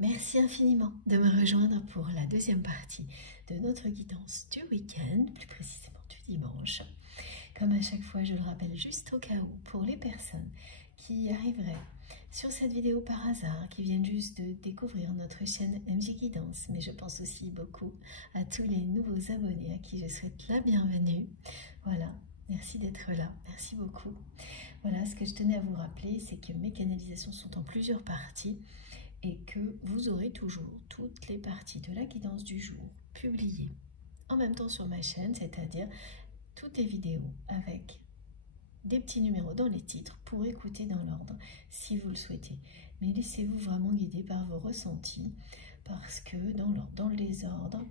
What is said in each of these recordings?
Merci infiniment de me rejoindre pour la deuxième partie de notre guidance du week-end, plus précisément du dimanche. Comme à chaque fois, je le rappelle juste au cas où, pour les personnes qui arriveraient sur cette vidéo par hasard, qui viennent juste de découvrir notre chaîne MJ Guidance, mais je pense aussi beaucoup à tous les nouveaux abonnés à qui je souhaite la bienvenue. Voilà, merci d'être là, merci beaucoup. Voilà, ce que je tenais à vous rappeler, c'est que mes canalisations sont en plusieurs parties et que vous aurez toujours toutes les parties de la guidance du jour publiées en même temps sur ma chaîne, c'est-à-dire toutes les vidéos avec des petits numéros dans les titres pour écouter dans l'ordre si vous le souhaitez. Mais laissez-vous vraiment guider par vos ressentis parce que dans l'ordre, dans le désordre,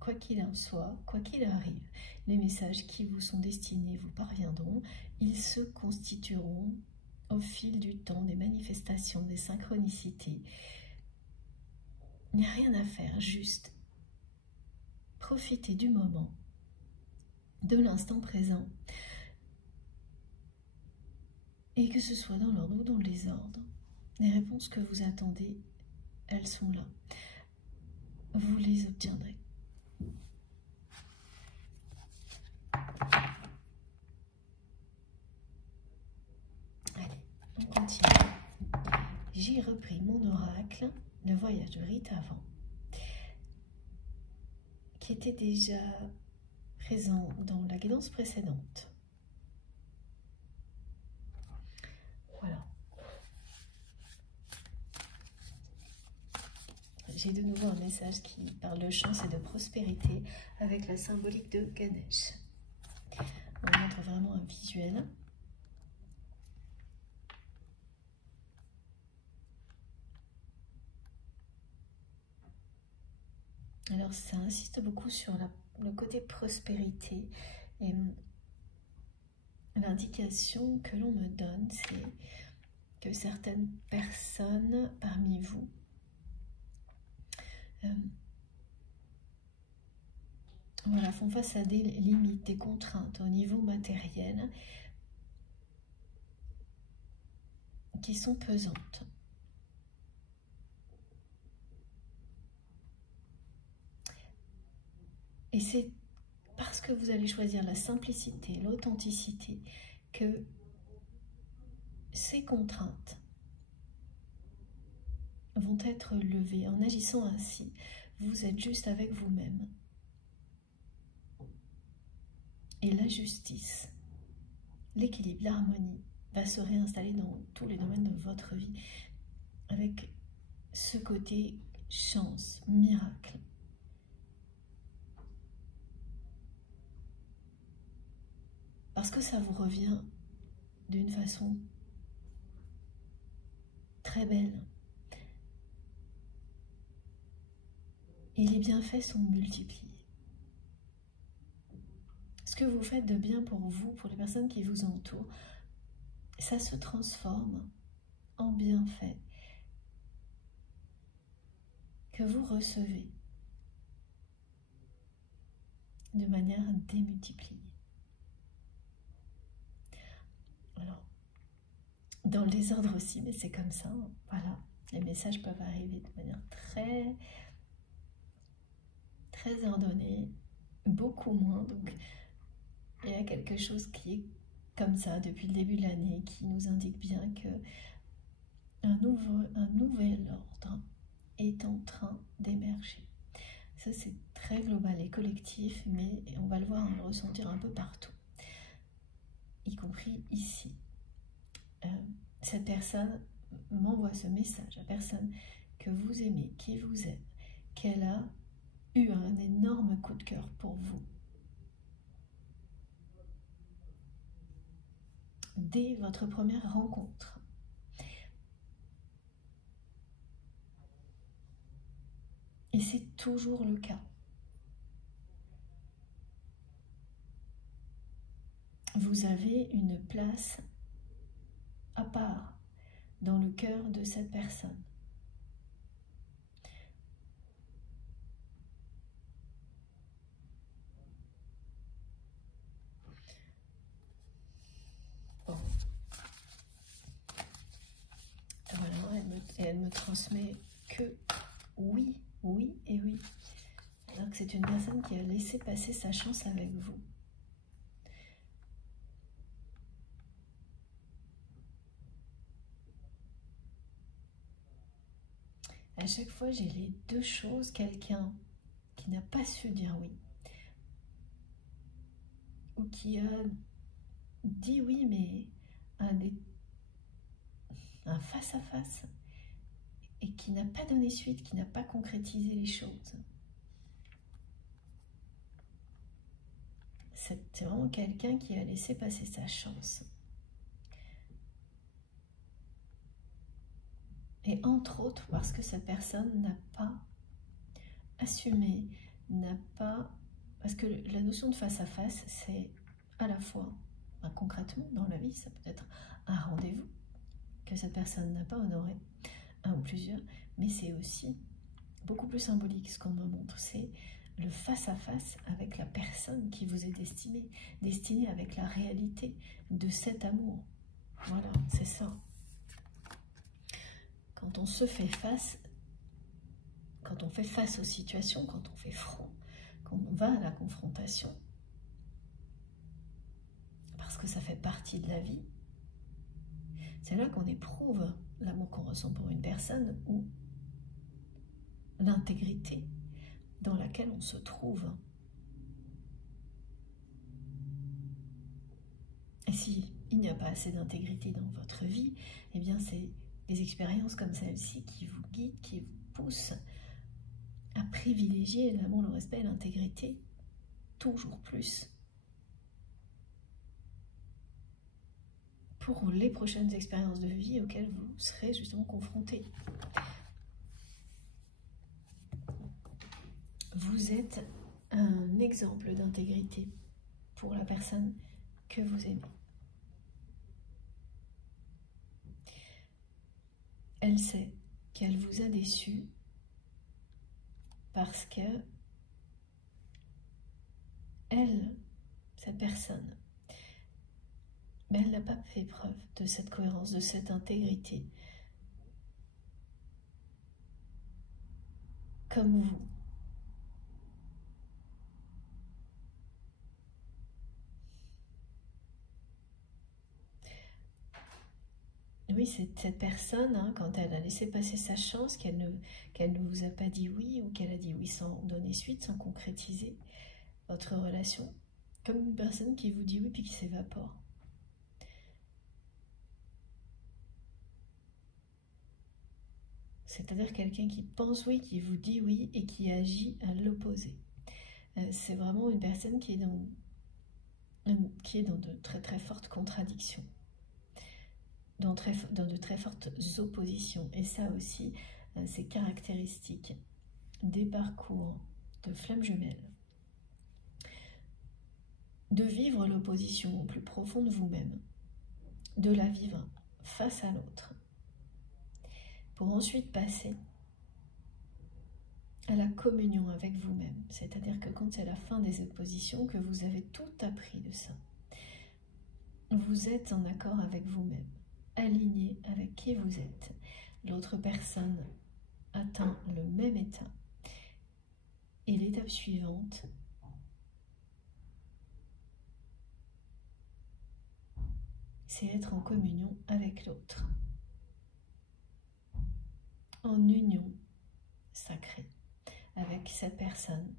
quoi qu'il en soit, quoi qu'il arrive, les messages qui vous sont destinés vous parviendront, ils se constitueront au fil du temps, des manifestations, des synchronicités. Il n'y a rien à faire, juste profitez du moment, de l'instant présent, et que ce soit dans l'ordre ou dans le désordre, les réponses que vous attendez, elles sont là. Vous les obtiendrez. Allez, on continue. J'ai repris mon oracle, le voyage de Rita Avant, qui était déjà présent dans la guidance précédente. Voilà. J'ai de nouveau un message qui parle de chance et de prospérité avec la symbolique de Ganesh. On montre vraiment un visuel. Alors ça insiste beaucoup sur le côté prospérité et l'indication que l'on me donne, c'est que certaines personnes parmi vous voilà, font face à des limites, des contraintes au niveau matériel qui sont pesantes. Et c'est parce que vous allez choisir la simplicité, l'authenticité, que ces contraintes vont être levées. En agissant ainsi, vous êtes juste avec vous-même. Et la justice, l'équilibre, l'harmonie va se réinstaller dans tous les domaines de votre vie avec ce côté chance, miracle. Parce que ça vous revient d'une façon très belle. Et les bienfaits sont multipliés. Ce que vous faites de bien pour vous, pour les personnes qui vous entourent, ça se transforme en bienfaits que vous recevez de manière démultipliée. Alors, dans le désordre aussi, mais c'est comme ça, voilà, les messages peuvent arriver de manière très ordonnée, beaucoup moins, donc il y a quelque chose qui est comme ça depuis le début de l'année, qui nous indique bien que un nouvel ordre est en train d'émerger. Ça, c'est très global et collectif, mais on va le voir, le ressentir un peu partout, y compris ici. Cette personne m'envoie ce message, la personne que vous aimez, qui vous aime, qu'elle a eu un énorme coup de cœur pour vous. Dès votre première rencontre. Et c'est toujours le cas. Vous avez une place à part dans le cœur de cette personne. Bon. Voilà, elle me transmet que oui, oui et oui. Alors que c'est une personne qui a laissé passer sa chance avec vous. À chaque fois, j'ai les deux choses. Quelqu'un qui n'a pas su dire oui. Ou qui a dit oui, mais un face-à-face. Et qui n'a pas donné suite, qui n'a pas concrétisé les choses. C'est vraiment quelqu'un qui a laissé passer sa chance. Et entre autres, parce que cette personne n'a pas assumé, n'a pas... Parce que la notion de face-à-face, c'est à la fois, concrètement, dans la vie, ça peut être un rendez-vous que cette personne n'a pas honoré, un ou plusieurs, mais c'est aussi beaucoup plus symbolique. Ce qu'on me montre, c'est le face-à-face avec la personne qui vous est destinée avec la réalité de cet amour. Voilà, c'est ça. Quand on se fait face, quand on fait face aux situations, quand on fait front, quand on va à la confrontation, parce que ça fait partie de la vie, c'est là qu'on éprouve l'amour qu'on ressent pour une personne ou l'intégrité dans laquelle on se trouve. Et si il n'y a pas assez d'intégrité dans votre vie, eh bien c'est des expériences comme celle-ci qui vous guident, qui vous poussent à privilégier l'amour, le respect et l'intégrité toujours plus pour les prochaines expériences de vie auxquelles vous serez justement confrontés. Vous êtes un exemple d'intégrité pour la personne que vous aimez. Elle sait qu'elle vous a déçu parce que cette personne, mais elle n'a pas fait preuve de cette cohérence, de cette intégrité, comme vous. Oui, cette personne, hein, quand elle a laissé passer sa chance, qu'elle ne vous a pas dit oui, ou qu'elle a dit oui sans donner suite, sans concrétiser votre relation, comme une personne qui vous dit oui puis qui s'évapore. C'est-à-dire quelqu'un qui pense oui, qui vous dit oui et qui agit à l'opposé. C'est vraiment une personne qui est dans de très très fortes contradictions, dans de très fortes oppositions. Et ça aussi, c'est caractéristique des parcours de flammes jumelles. De vivre l'opposition au plus profond de vous-même, de la vivre face à l'autre, pour ensuite passer à la communion avec vous-même. C'est-à-dire que quand c'est la fin des oppositions, que vous avez tout appris de ça, vous êtes en accord avec vous-même, aligné avec qui vous êtes. L'autre personne atteint le même état. Et l'étape suivante, c'est être en communion avec l'autre, en union sacrée avec cette personne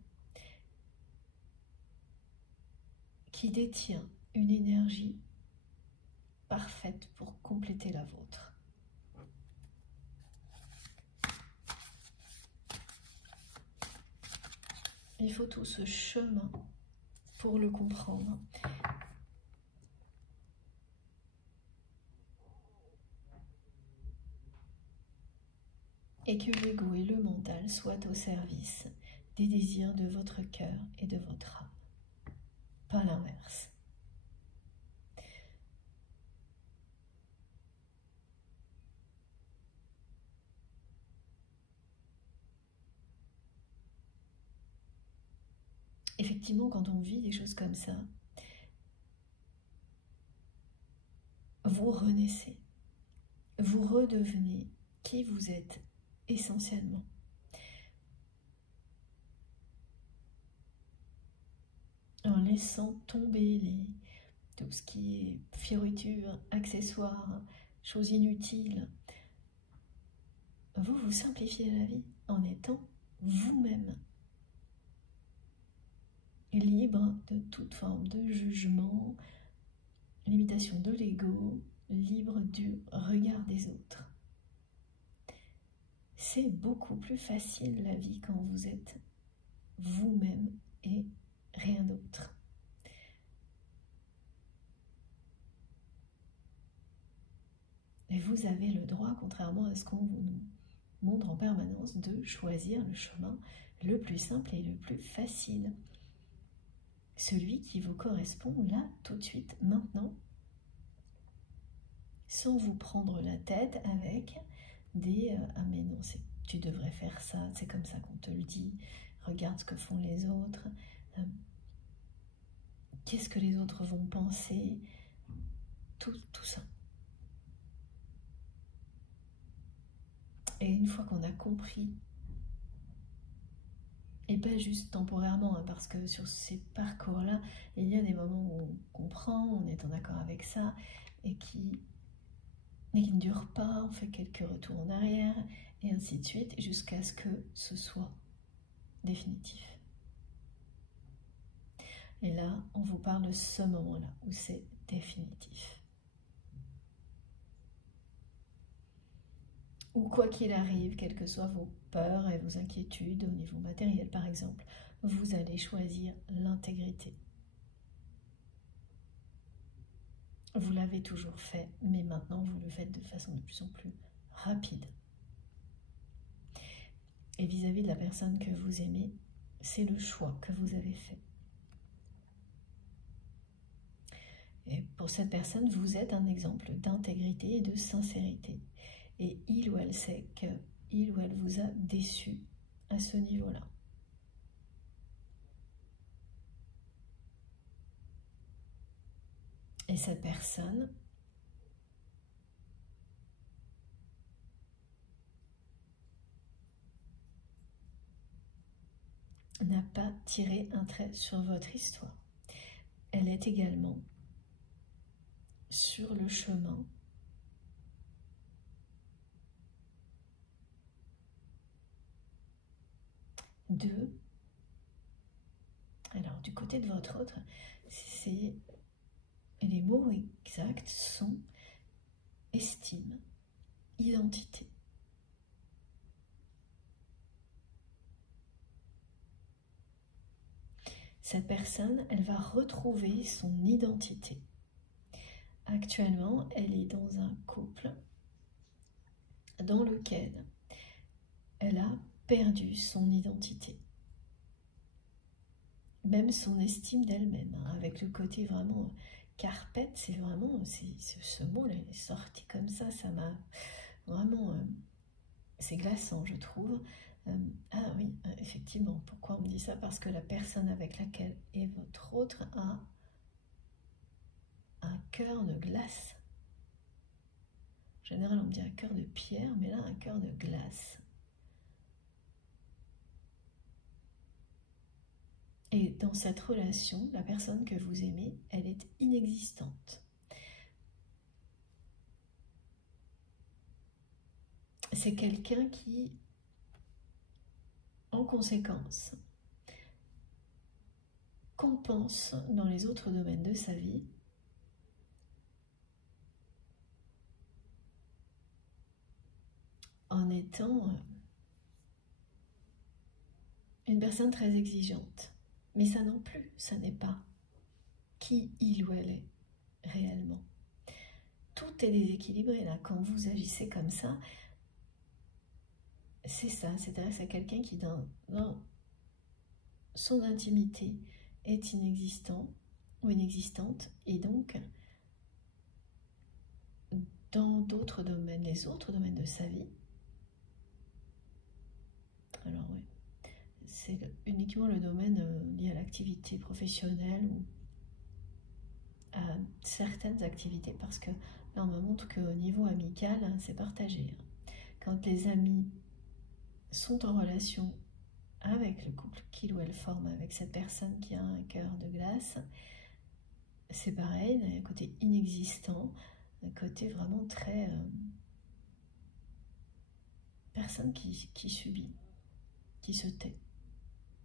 qui détient une énergie parfaite pour compléter la vôtre. Il faut tout ce chemin pour le comprendre. Et que l'ego et le mental soient au service des désirs de votre cœur et de votre âme. Pas l'inverse. Effectivement, quand on vit des choses comme ça, vous renaissez, vous redevenez qui vous êtes essentiellement. laissant tomber tout ce qui est fioriture, accessoires, choses inutiles. Vous simplifiez la vie en étant vous-même, libre de toute forme de jugement, limitation de l'ego, libre du regard des autres. C'est beaucoup plus facile la vie quand vous êtes vous-même et rien d'autre. Et vous avez le droit, contrairement à ce qu'on vous montre en permanence, de choisir le chemin le plus simple et le plus facile. Celui qui vous correspond là, tout de suite, maintenant, sans vous prendre la tête avec des « ah mais non, tu devrais faire ça, c'est comme ça qu'on te le dit, regarde ce que font les autres, qu'est-ce que les autres vont penser ?» tout ça. Et une fois qu'on a compris, et pas juste temporairement, hein, parce que sur ces parcours-là, il y a des moments où on comprend, on est en accord avec ça, et qui ne durent pas, on fait quelques retours en arrière, et ainsi de suite, jusqu'à ce que ce soit définitif. Et là, on vous parle de ce moment-là, où c'est définitif. Ou quoi qu'il arrive, quelles que soient vos peurs et vos inquiétudes au niveau matériel par exemple, vous allez choisir l'intégrité. Vous l'avez toujours fait, mais maintenant vous le faites de façon de plus en plus rapide. Et vis-à-vis de la personne que vous aimez, c'est le choix que vous avez fait. Et pour cette personne, vous êtes un exemple d'intégrité et de sincérité. Et il ou elle sait qu'il ou elle vous a déçu à ce niveau-là. Et cette personne n'a pas tiré un trait sur votre histoire. Elle est également sur le chemin alors du côté de votre autre, les mots exacts sont estime, identité. Cette personne, elle va retrouver son identité. Actuellement, elle est dans un couple dans lequel elle a perdu son identité. Même son estime d'elle-même, hein, avec le côté vraiment carpette, c'est vraiment, ce mot est sorti comme ça m'a vraiment, c'est glaçant je trouve. Ah oui, effectivement, pourquoi on me dit ça? Parce que la personne avec laquelle est votre autre a un cœur de glace. En général, on me dit un cœur de pierre, mais là, un cœur de glace. Et dans cette relation, la personne que vous aimez, elle est inexistante. C'est quelqu'un qui, en conséquence, compense dans les autres domaines de sa vie en étant une personne très exigeante. Mais ça non plus, ça n'est pas qui il ou elle est réellement. Tout est déséquilibré là, quand vous agissez comme ça, c'est ça, c'est-à-dire c'est quelqu'un qui dans son intimité est inexistant ou inexistante, et donc dans d'autres domaines, les autres domaines de sa vie, alors oui, c'est uniquement le domaine lié à l'activité professionnelle ou à certaines activités, parce que là on me montre qu'au niveau amical, c'est partagé. Quand les amis sont en relation avec le couple qu'il ou elle forme avec cette personne qui a un cœur de glace, c'est pareil, il y a un côté inexistant, un côté vraiment très... personne qui subit, qui se tait,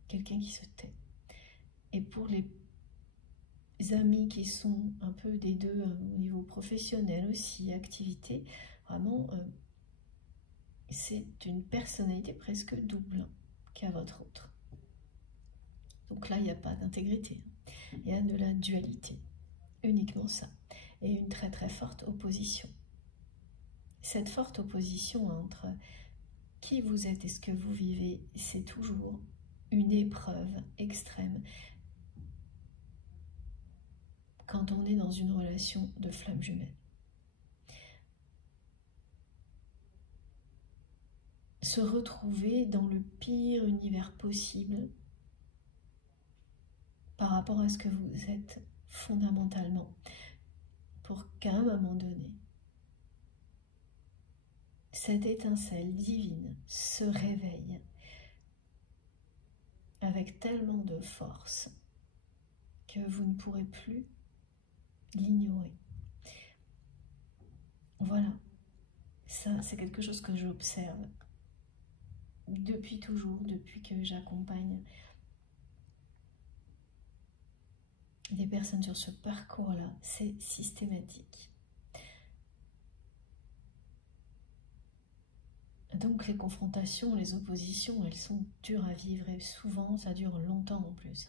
quelqu'un qui se tait. Et pour les amis qui sont un peu des deux au niveau professionnel aussi, activité, vraiment, c'est une personnalité presque double qu'à votre autre. Donc là, il n'y a pas d'intégrité, il y a de la dualité, uniquement ça, et une très très forte opposition. Cette forte opposition entre qui vous êtes et ce que vous vivez, c'est toujours une épreuve extrême quand on est dans une relation de flamme jumelle. Se retrouver dans le pire univers possible par rapport à ce que vous êtes fondamentalement, pour qu'à un moment donné, cette étincelle divine se réveille avec tellement de force que vous ne pourrez plus l'ignorer. Voilà, ça c'est quelque chose que j'observe depuis toujours, depuis que j'accompagne des personnes sur ce parcours-là, c'est systématique. Donc les confrontations, les oppositions, elles sont dures à vivre et souvent ça dure longtemps en plus.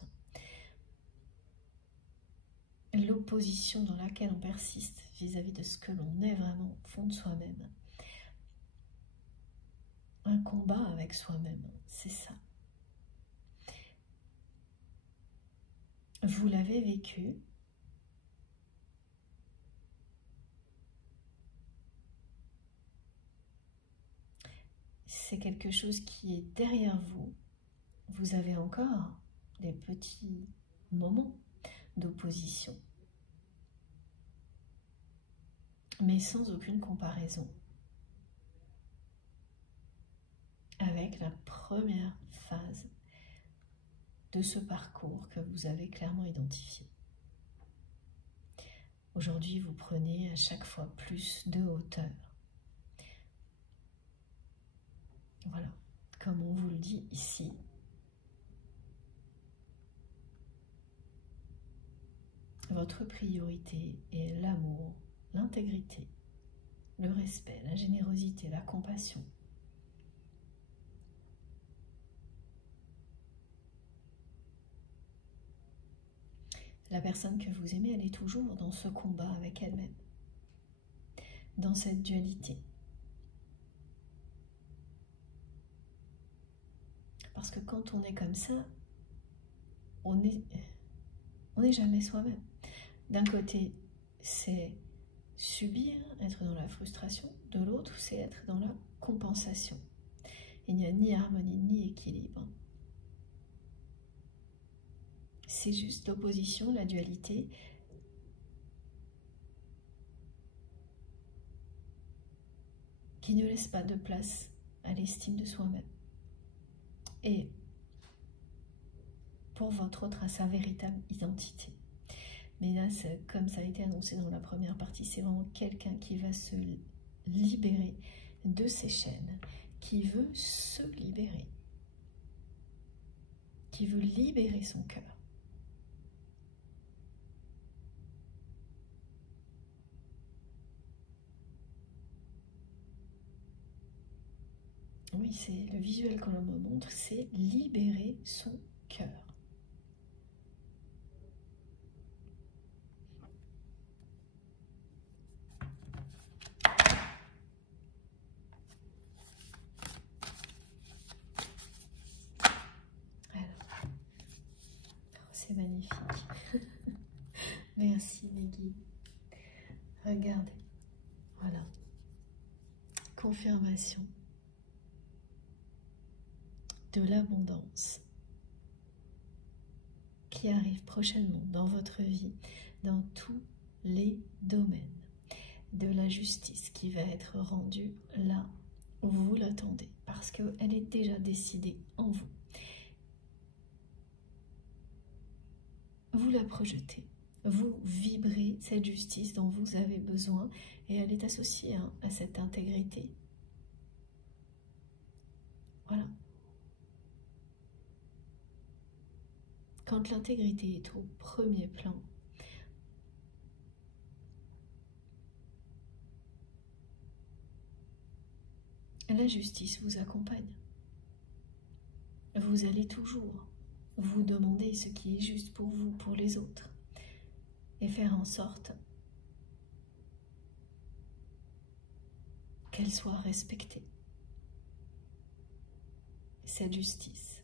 L'opposition dans laquelle on persiste vis-à-vis de ce que l'on est vraiment au fond de soi-même. Un combat avec soi-même, c'est ça. Vous l'avez vécu. C'est quelque chose qui est derrière vous. Vous avez encore des petits moments d'opposition, mais sans aucune comparaison avec la première phase de ce parcours que vous avez clairement identifié. Aujourd'hui, vous prenez à chaque fois plus de hauteur. Voilà, comme on vous le dit ici. Votre priorité est l'amour, l'intégrité, le respect, la générosité, la compassion. La personne que vous aimez, elle est toujours dans ce combat avec elle-même, dans cette dualité. Parce que quand on est comme ça, on n'est jamais soi-même. D'un côté, c'est subir, être dans la frustration. De l'autre, c'est être dans la compensation. Il n'y a ni harmonie ni équilibre. C'est juste l'opposition, la dualité. Qui ne laisse pas de place à l'estime de soi-même. Et pour votre autre, à sa véritable identité. Mais là, comme ça a été annoncé dans la première partie, c'est vraiment quelqu'un qui va se libérer de ses chaînes, qui veut se libérer, qui veut libérer son cœur. Oui, c'est le visuel qu'on me montre, c'est libérer son cœur. C'est magnifique. Merci mes guides. Regardez. Voilà. Confirmation de l'abondance qui arrive prochainement dans votre vie, dans tous les domaines. De la justice qui va être rendue là où vous l'attendez, parce qu'elle est déjà décidée en vous. vous la projetez. Vous vibrez cette justice dont vous avez besoin et elle est associée à cette intégrité. Voilà. Quand l'intégrité est au premier plan, la justice vous accompagne. Vous allez toujours vous demander ce qui est juste pour vous, pour les autres, et faire en sorte qu'elle soit respectée. Cette justice.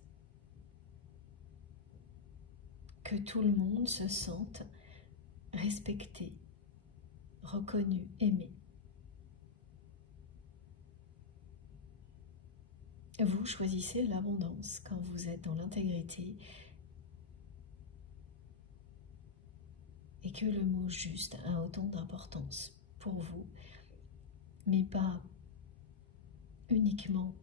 Que tout le monde se sente respecté, reconnu, aimé. Vous choisissez l'abondance quand vous êtes dans l'intégrité et que le mot juste a autant d'importance pour vous, mais pas uniquement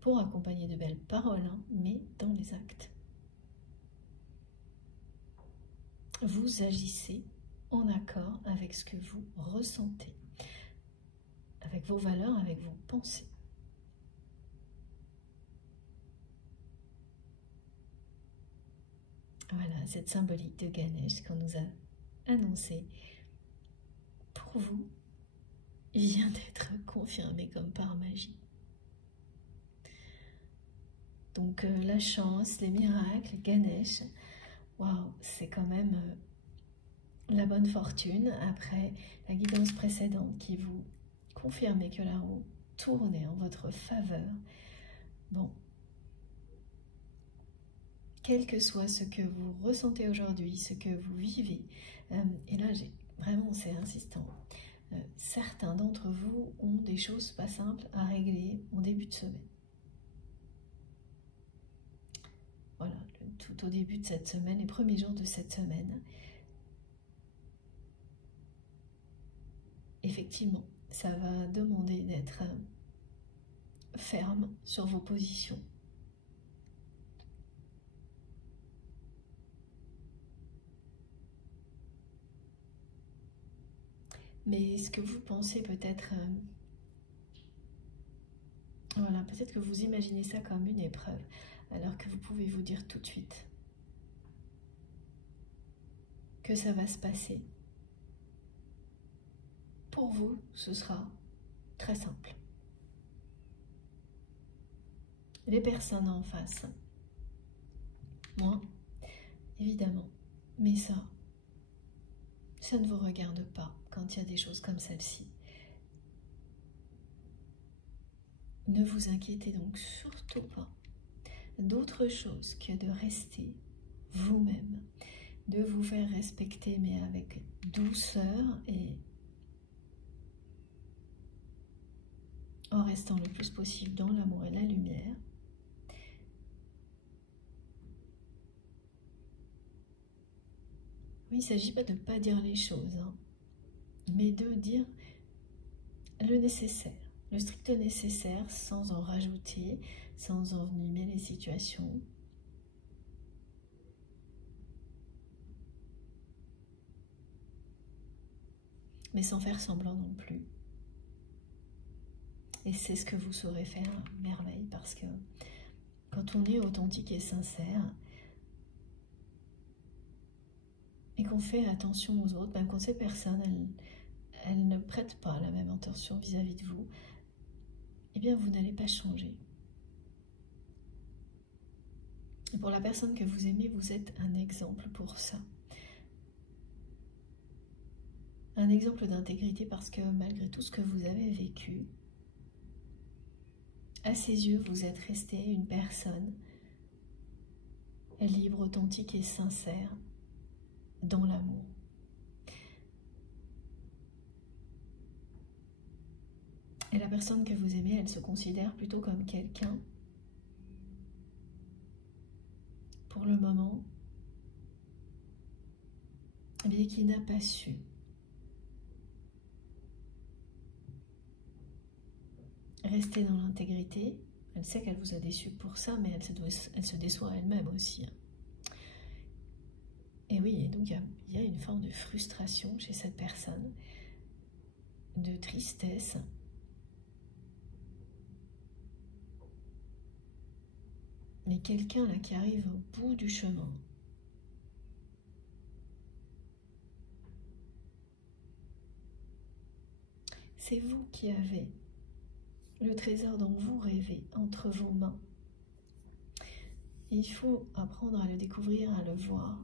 pour accompagner de belles paroles, mais dans les actes. Vous agissez en accord avec ce que vous ressentez, avec vos valeurs, avec vos pensées. Voilà, cette symbolique de Ganesh qu'on nous a annoncée pour vous vient d'être confirmée comme par magie. Donc la chance, les miracles, Ganesh, waouh, c'est quand même la bonne fortune après la guidance précédente qui vous confirmait que la roue tournait en votre faveur. Bon, quel que soit ce que vous ressentez aujourd'hui, ce que vous vivez, et là vraiment c'est insistant, certains d'entre vous ont des choses pas simples à régler en début de semaine. Voilà, tout au début de cette semaine, les premiers jours de cette semaine. Effectivement, ça va demander d'être ferme sur vos positions. Mais ce que vous pensez peut-être, voilà, peut-être que vous imaginez ça comme une épreuve, alors que vous pouvez vous dire tout de suite que ça va se passer. Pour vous, ce sera très simple. Les personnes en face, moi, évidemment, mais ça ne vous regarde pas quand il y a des choses comme celle-ci. Ne vous inquiétez donc surtout pas d'autre chose que de rester vous-même, de vous faire respecter, mais avec douceur et en restant le plus possible dans l'amour et la lumière. Oui, il ne s'agit pas de ne pas dire les choses, mais de dire le nécessaire, le strict nécessaire, sans en rajouter, sans envenimer les situations. Mais sans faire semblant non plus. Et c'est ce que vous saurez faire à merveille, parce que quand on est authentique et sincère, et qu'on fait attention aux autres, quand ces personnes, elles ne prêtent pas la même attention vis-à-vis de vous, eh bien vous n'allez pas changer. Et pour la personne que vous aimez, vous êtes un exemple pour ça. Un exemple d'intégrité parce que malgré tout ce que vous avez vécu, à ses yeux, vous êtes resté une personne libre, authentique et sincère dans l'amour. Et la personne que vous aimez, elle se considère plutôt comme quelqu'un, pour le moment, mais qui n'a pas su rester dans l'intégrité. Elle sait qu'elle vous a déçu pour ça, mais elle se déçoit elle-même aussi. Et oui, et donc il y a une forme de frustration chez cette personne, de tristesse. Mais quelqu'un là qui arrive au bout du chemin. C'est vous qui avez le trésor dont vous rêvez entre vos mains. Et il faut apprendre à le découvrir, à le voir,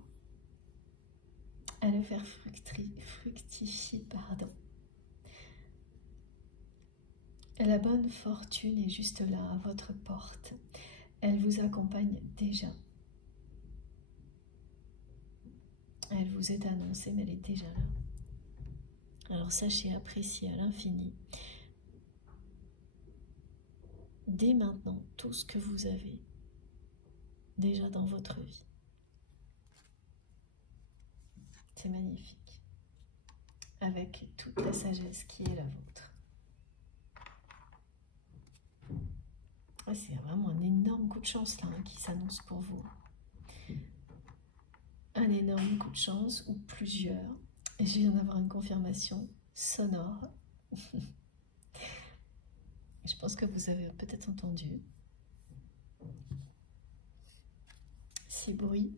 à le faire fructifier, pardon. La bonne fortune est juste là, à votre porte. Elle vous accompagne déjà. Elle vous est annoncée, mais elle est déjà là. Alors sachez apprécier à l'infini, dès maintenant, tout ce que vous avez déjà dans votre vie. C'est magnifique. Avec toute la sagesse qui est la vôtre. Ouais, c'est vraiment un énorme coup de chance là qui s'annonce pour vous. Un énorme coup de chance ou plusieurs. Et je viens d'avoir une confirmation sonore. Je pense que vous avez peut-être entendu ces bruits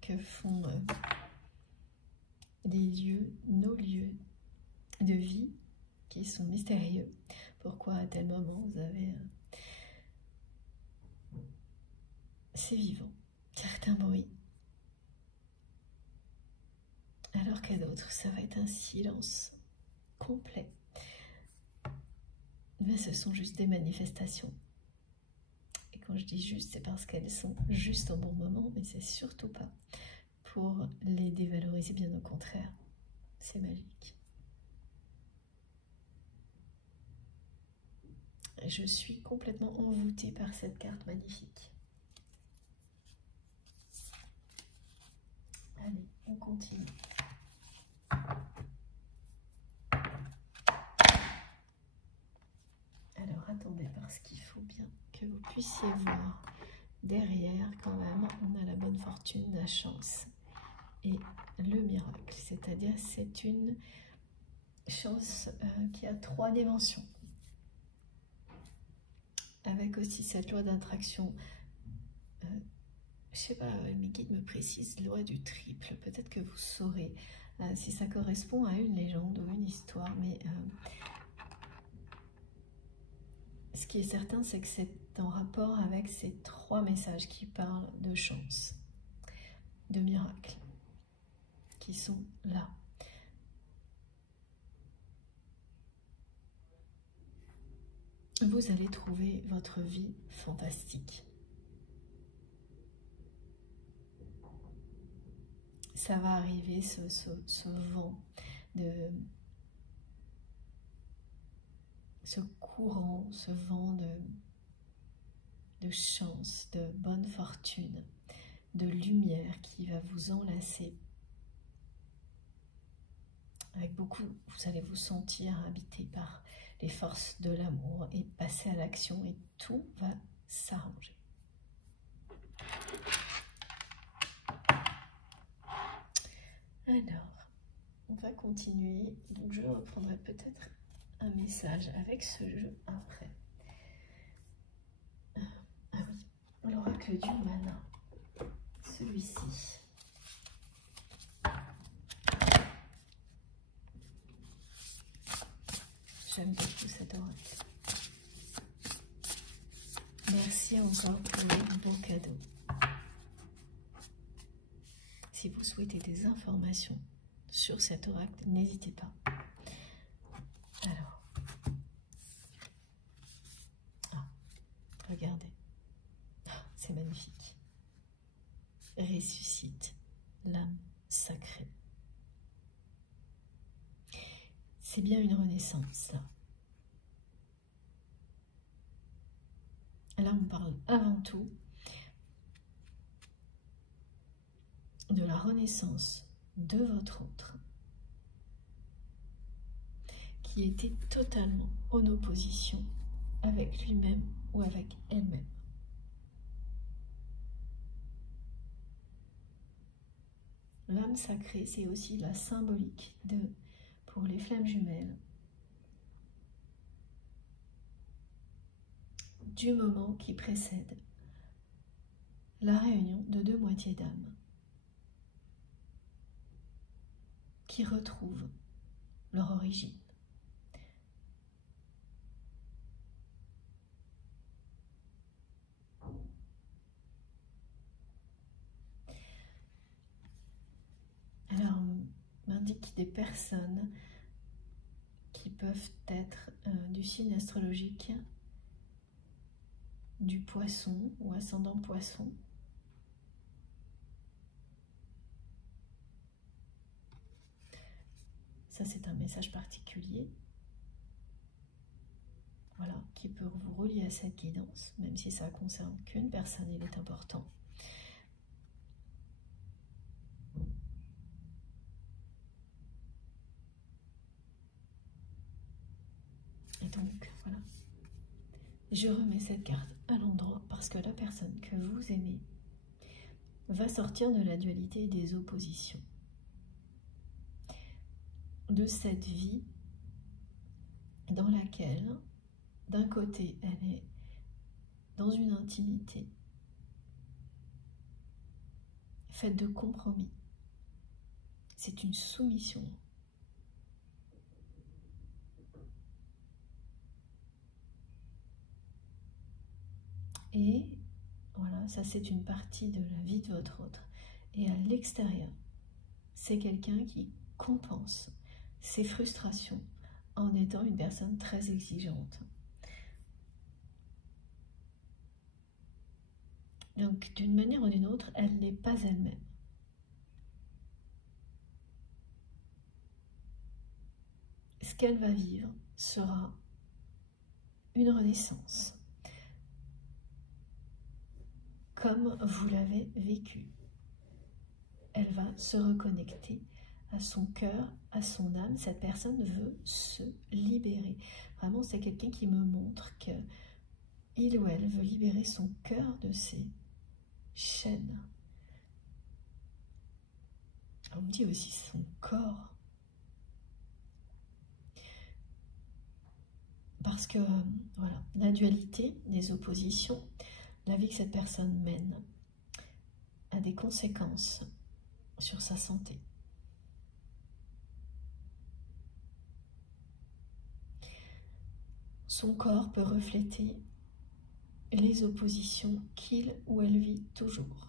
que font les lieux, nos lieux de vie qui sont mystérieux. Pourquoi à tel moment vous avez ces vivants, certains bruits, alors qu'à d'autres ça va être un silence complet. Mais ce sont juste des manifestations. Et quand je dis juste, c'est parce qu'elles sont juste au bon moment, mais c'est surtout pas pour les dévaloriser, bien au contraire. C'est magique. Je suis complètement envoûtée par cette carte magnifique. Allez, on continue. Alors attendez, parce qu'il faut bien que vous puissiez voir derrière quand même, on a la bonne fortune, la chance et le miracle. C'est-à-dire c'est une chance qui a 3 dimensions. Avec aussi cette loi d'attraction, je sais pas, mes guides me précisent, loi du triple. Peut-être que vous saurez si ça correspond à une légende ou une histoire, mais ce qui est certain, c'est que c'est en rapport avec ces 3 messages qui parlent de chance, de miracle, qui sont là. Vous allez trouver votre vie fantastique. Ça va arriver, ce vent, ce courant, ce vent de chance, de bonne fortune, de lumière qui va vous enlacer. Avec beaucoup, vous allez vous sentir habité par les forces de l'amour et passer à l'action et tout va s'arranger. Alors, on va continuer. Donc je reprendrai peut-être un message avec ce jeu après. Ah oui, l'oracle du mana, celui-ci. J'aime beaucoup cet oracle. Merci encore pour les beaux cadeaux. Si vous souhaitez des informations sur cet oracle, n'hésitez pas. Alors, regardez, c'est magnifique. Ressuscite l'âme sacrée. C'est bien une renaissance, là. Là, on parle avant tout de la renaissance de votre autre, qui était totalement en opposition avec lui-même ou avec elle-même. Là, couronne sacrée, c'est aussi la symbolique pour les flammes jumelles, du moment qui précède la réunion de deux moitiés d'âme qui retrouvent leur origine. Alors, on m'indique des personnes qui peuvent être du signe astrologique du poisson ou ascendant poisson. Ça, c'est un message particulier, voilà, qui peut vous relier à cette guidance, même si ça ne concerne qu'une personne, il est important. Et donc, voilà. Je remets cette carte à l'endroit parce que la personne que vous aimez va sortir de la dualité et des oppositions. De cette vie dans laquelle, d'un côté, elle est dans une intimité faite de compromis. C'est une soumission. Et voilà, ça c'est une partie de la vie de votre autre. Et à l'extérieur, c'est quelqu'un qui compense ses frustrations en étant une personne très exigeante. Donc, d'une manière ou d'une autre, elle n'est pas elle-même. Ce qu'elle va vivre sera une renaissance, comme vous l'avez vécu. Elle va se reconnecter à son cœur, à son âme. Cette personne veut se libérer. Vraiment, c'est quelqu'un qui me montre que il ou elle veut libérer son cœur de ses chaînes. On me dit aussi son corps. Parce que, voilà, la dualité, les oppositions, la vie que cette personne mène a des conséquences sur sa santé. Son corps peut refléter les oppositions qu'il ou elle vit toujours.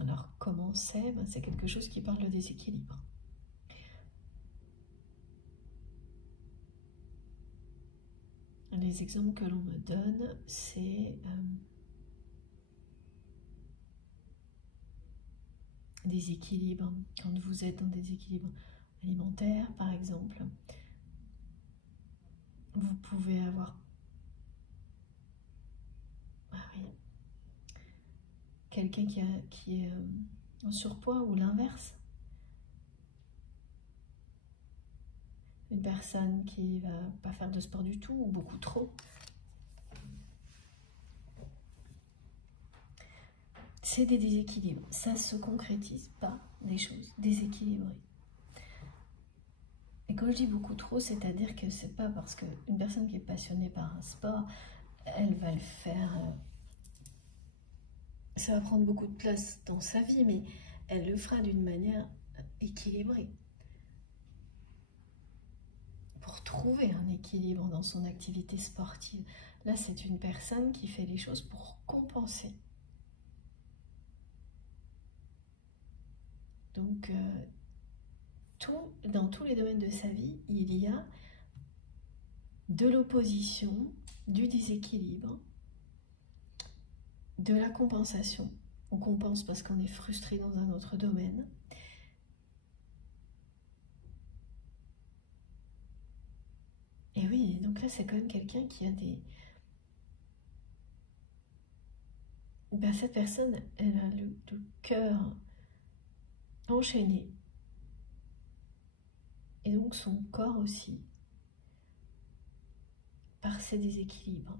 Alors, comment c'est? C'est quelque chose qui parle de déséquilibre. Les exemples que l'on me donne, c'est des équilibres. Quand vous êtes dans des équilibres alimentaires, par exemple, vous pouvez avoir quelqu'un qui est en surpoids ou l'inverse. Une personne qui va pas faire de sport du tout ou beaucoup trop. C'est des déséquilibres. Ça se concrétise pas, des choses déséquilibrées. Et quand je dis beaucoup trop, c'est-à-dire que c'est pas parce qu'une personne qui est passionnée par un sport, elle va le faire, ça va prendre beaucoup de place dans sa vie, mais elle le fera d'une manière équilibrée. Pour trouver un équilibre dans son activité sportive. Là, c'est une personne qui fait les choses pour compenser. Donc, dans tous les domaines de sa vie, il y a de l'opposition, du déséquilibre, de la compensation. On compense parce qu'on est frustré dans un autre domaine. Et oui, donc là, c'est quand même quelqu'un qui a des... Ben, cette personne, elle a le cœur enchaîné. Et donc son corps aussi, par ses déséquilibres.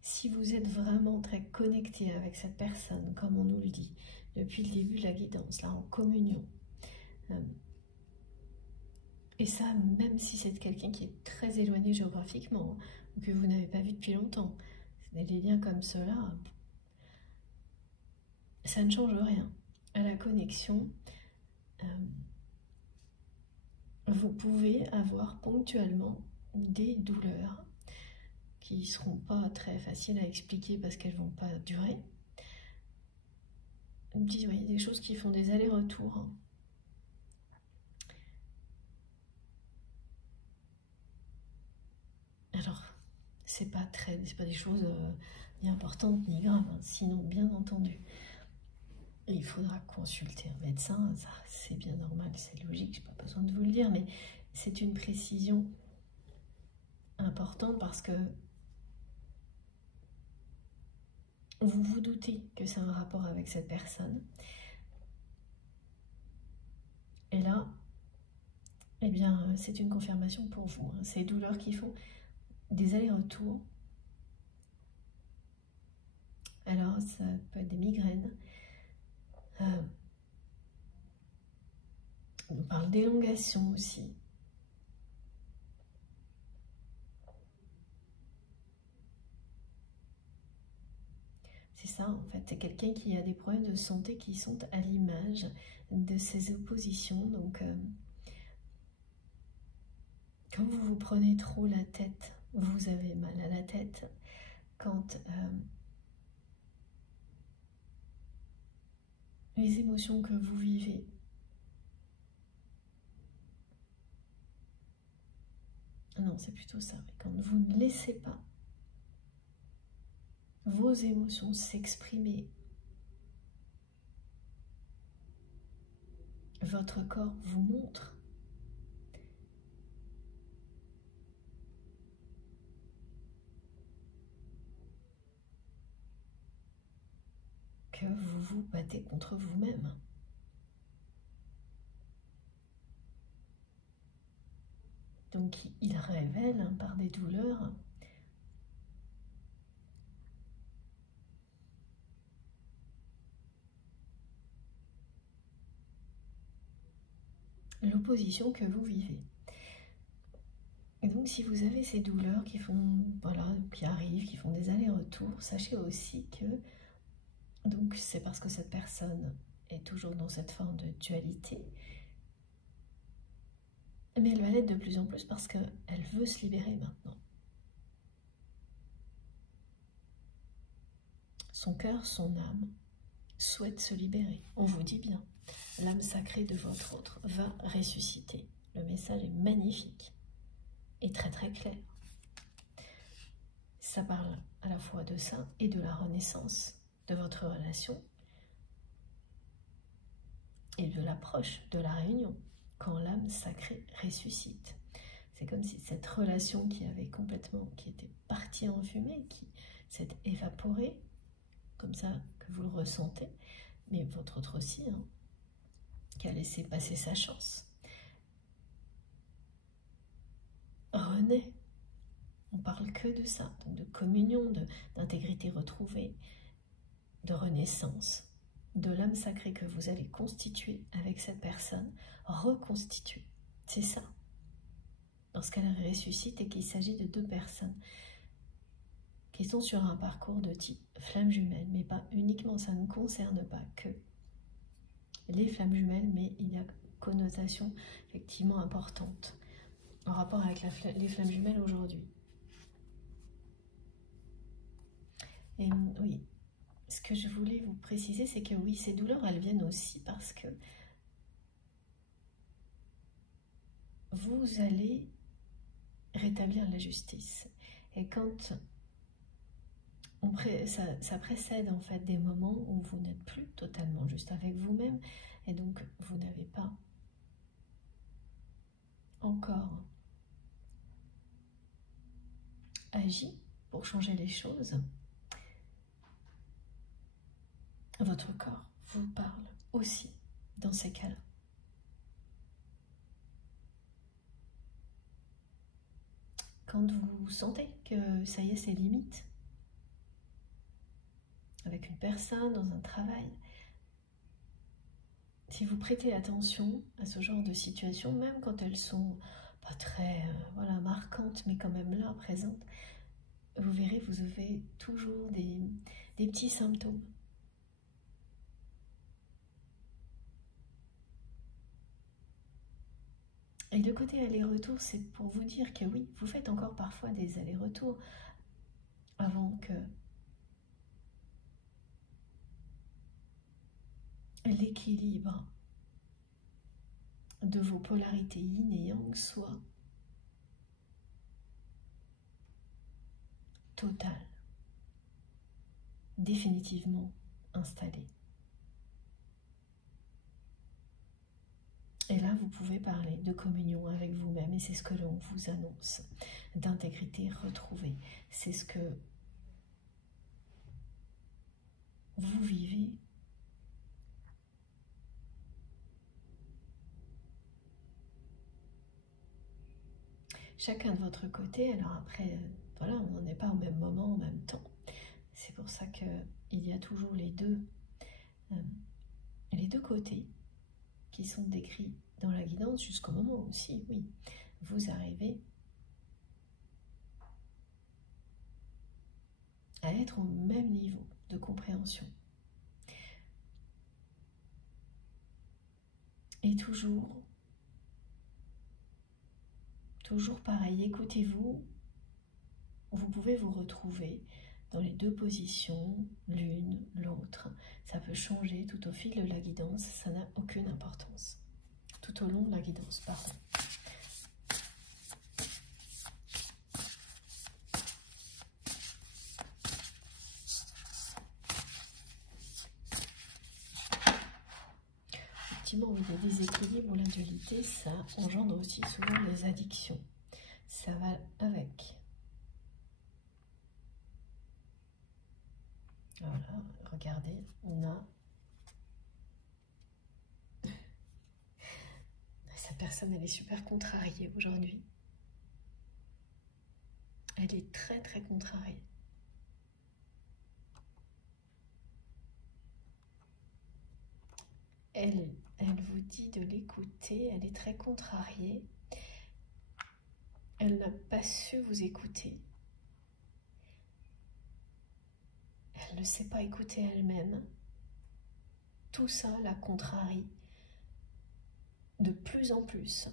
Si si vous êtes vraiment très connecté avec cette personne, comme on nous le dit, depuis le début de la guidance, là, en communion, et ça, même si c'est quelqu'un qui est très éloigné géographiquement, ou que vous n'avez pas vu depuis longtemps, des liens comme cela, ça ne change rien à la connexion. Vous pouvez avoir ponctuellement des douleurs qui ne seront pas très faciles à expliquer parce qu'elles ne vont pas durer. Oui, des choses qui font des allers-retours. Alors, c'est pas des choses ni importantes ni graves, hein, sinon bien entendu. Et il faudra consulter un médecin, ça c'est bien normal, c'est logique, je n'ai pas besoin de vous le dire, mais c'est une précision importante parce que vous vous doutez que c'est un rapport avec cette personne. Et là, eh bien, c'est une confirmation pour vous. Hein. Ces douleurs qui font des allers-retours. Alors, ça peut être des migraines. On parle d'élongation aussi. C'est ça, en fait. C'est quelqu'un qui a des problèmes de santé qui sont à l'image de ces oppositions. Donc, quand vous vous prenez trop la tête, vous avez mal à la tête. Quand les émotions que vous vivez non, c'est plutôt ça. Quand vous ne laissez pas vos émotions s'exprimer, votre corps vous montre que vous vous battez contre vous-même. Donc il révèle hein, par des douleurs l'opposition que vous vivez. Et donc si vous avez ces douleurs qui font, voilà, qui arrivent, qui font des allers-retours, sachez aussi que donc c'est parce que cette personne est toujours dans cette forme de dualité, mais elle va l'être de plus en plus parce qu'elle veut se libérer maintenant. Son cœur, son âme souhaite se libérer. On vous dit bien, l'âme sacrée de votre autre va ressusciter. Le message est magnifique et très très clair. Ça parle à la fois de ça et de la renaissance de votre relation et de l'approche de la réunion quand l'âme sacrée ressuscite. C'est comme si cette relation qui était partie en fumée, qui s'est évaporée, comme ça que vous le ressentez, mais votre autre aussi, hein, qui a laissé passer sa chance, renaît. On parle que de ça, donc de communion, d'intégrité retrouvée, de renaissance, de l'âme sacrée que vous allez constituer avec cette personne, reconstituer. C'est ça. Lorsqu'elle ressuscite et qu'il s'agit de deux personnes qui sont sur un parcours de type flamme jumelle, mais pas uniquement, ça ne concerne pas que les flammes jumelles, mais il y a connotation effectivement importante en rapport avec les flammes jumelles aujourd'hui. Et oui, ce que je voulais vous préciser, c'est que oui, ces douleurs, elles viennent aussi parce que vous allez rétablir la justice. Et quand ça précède en fait des moments où vous n'êtes plus totalement juste avec vous-même, et donc vous n'avez pas encore agi pour changer les choses, votre corps vous parle aussi dans ces cas-là. Quand vous sentez que ça y est, c'est limite, avec une personne, dans un travail. Si vous prêtez attention à ce genre de situations, même quand elles sont pas très voilà, marquantes, mais quand même là, présentes, vous verrez, vous avez toujours des petits symptômes. Et le côté aller-retour, c'est pour vous dire que oui, vous faites encore parfois des allers-retours avant que l'équilibre de vos polarités yin et yang soit total, définitivement installé. Et là, vous pouvez parler de communion avec vous-même, et c'est ce que l'on vous annonce, d'intégrité retrouvée. C'est ce que vous vivez. Chacun de votre côté. Alors après, voilà, on n'en est pas au même moment, en même temps. C'est pour ça qu'il y a toujours les deux côtés qui sont décrits dans la guidance, jusqu'au moment où, si, oui, vous arrivez à être au même niveau de compréhension. Et toujours pareil, écoutez-vous, vous pouvez vous retrouver dans les deux positions, l'une, l'autre. Ça peut changer tout au fil de la guidance, ça n'a aucune importance. Tout au long de la guidance, pardon. Effectivement, oui, les déséquilibres ou l'indualité, ça engendre aussi souvent des addictions. Ça va avec. Voilà, regardez, on a... Cette personne, elle est super contrariée aujourd'hui. Elle est très très contrariée. Elle vous dit de l'écouter, elle est très contrariée. Elle n'a pas su vous écouter. Elle ne sait pas écouter elle-même. Tout ça la contrarie de plus en plus.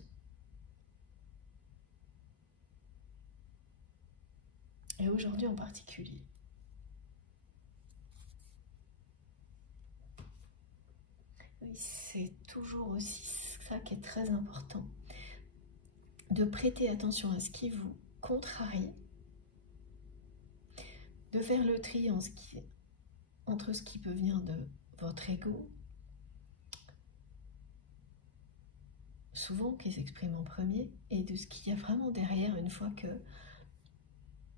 Et aujourd'hui en particulier. Oui, c'est toujours aussi ça qui est très important. De prêter attention à ce qui vous contrarie. De faire le tri entre ce qui peut venir de votre ego, souvent qui s'exprime en premier, et de ce qu'il y a vraiment derrière une fois que,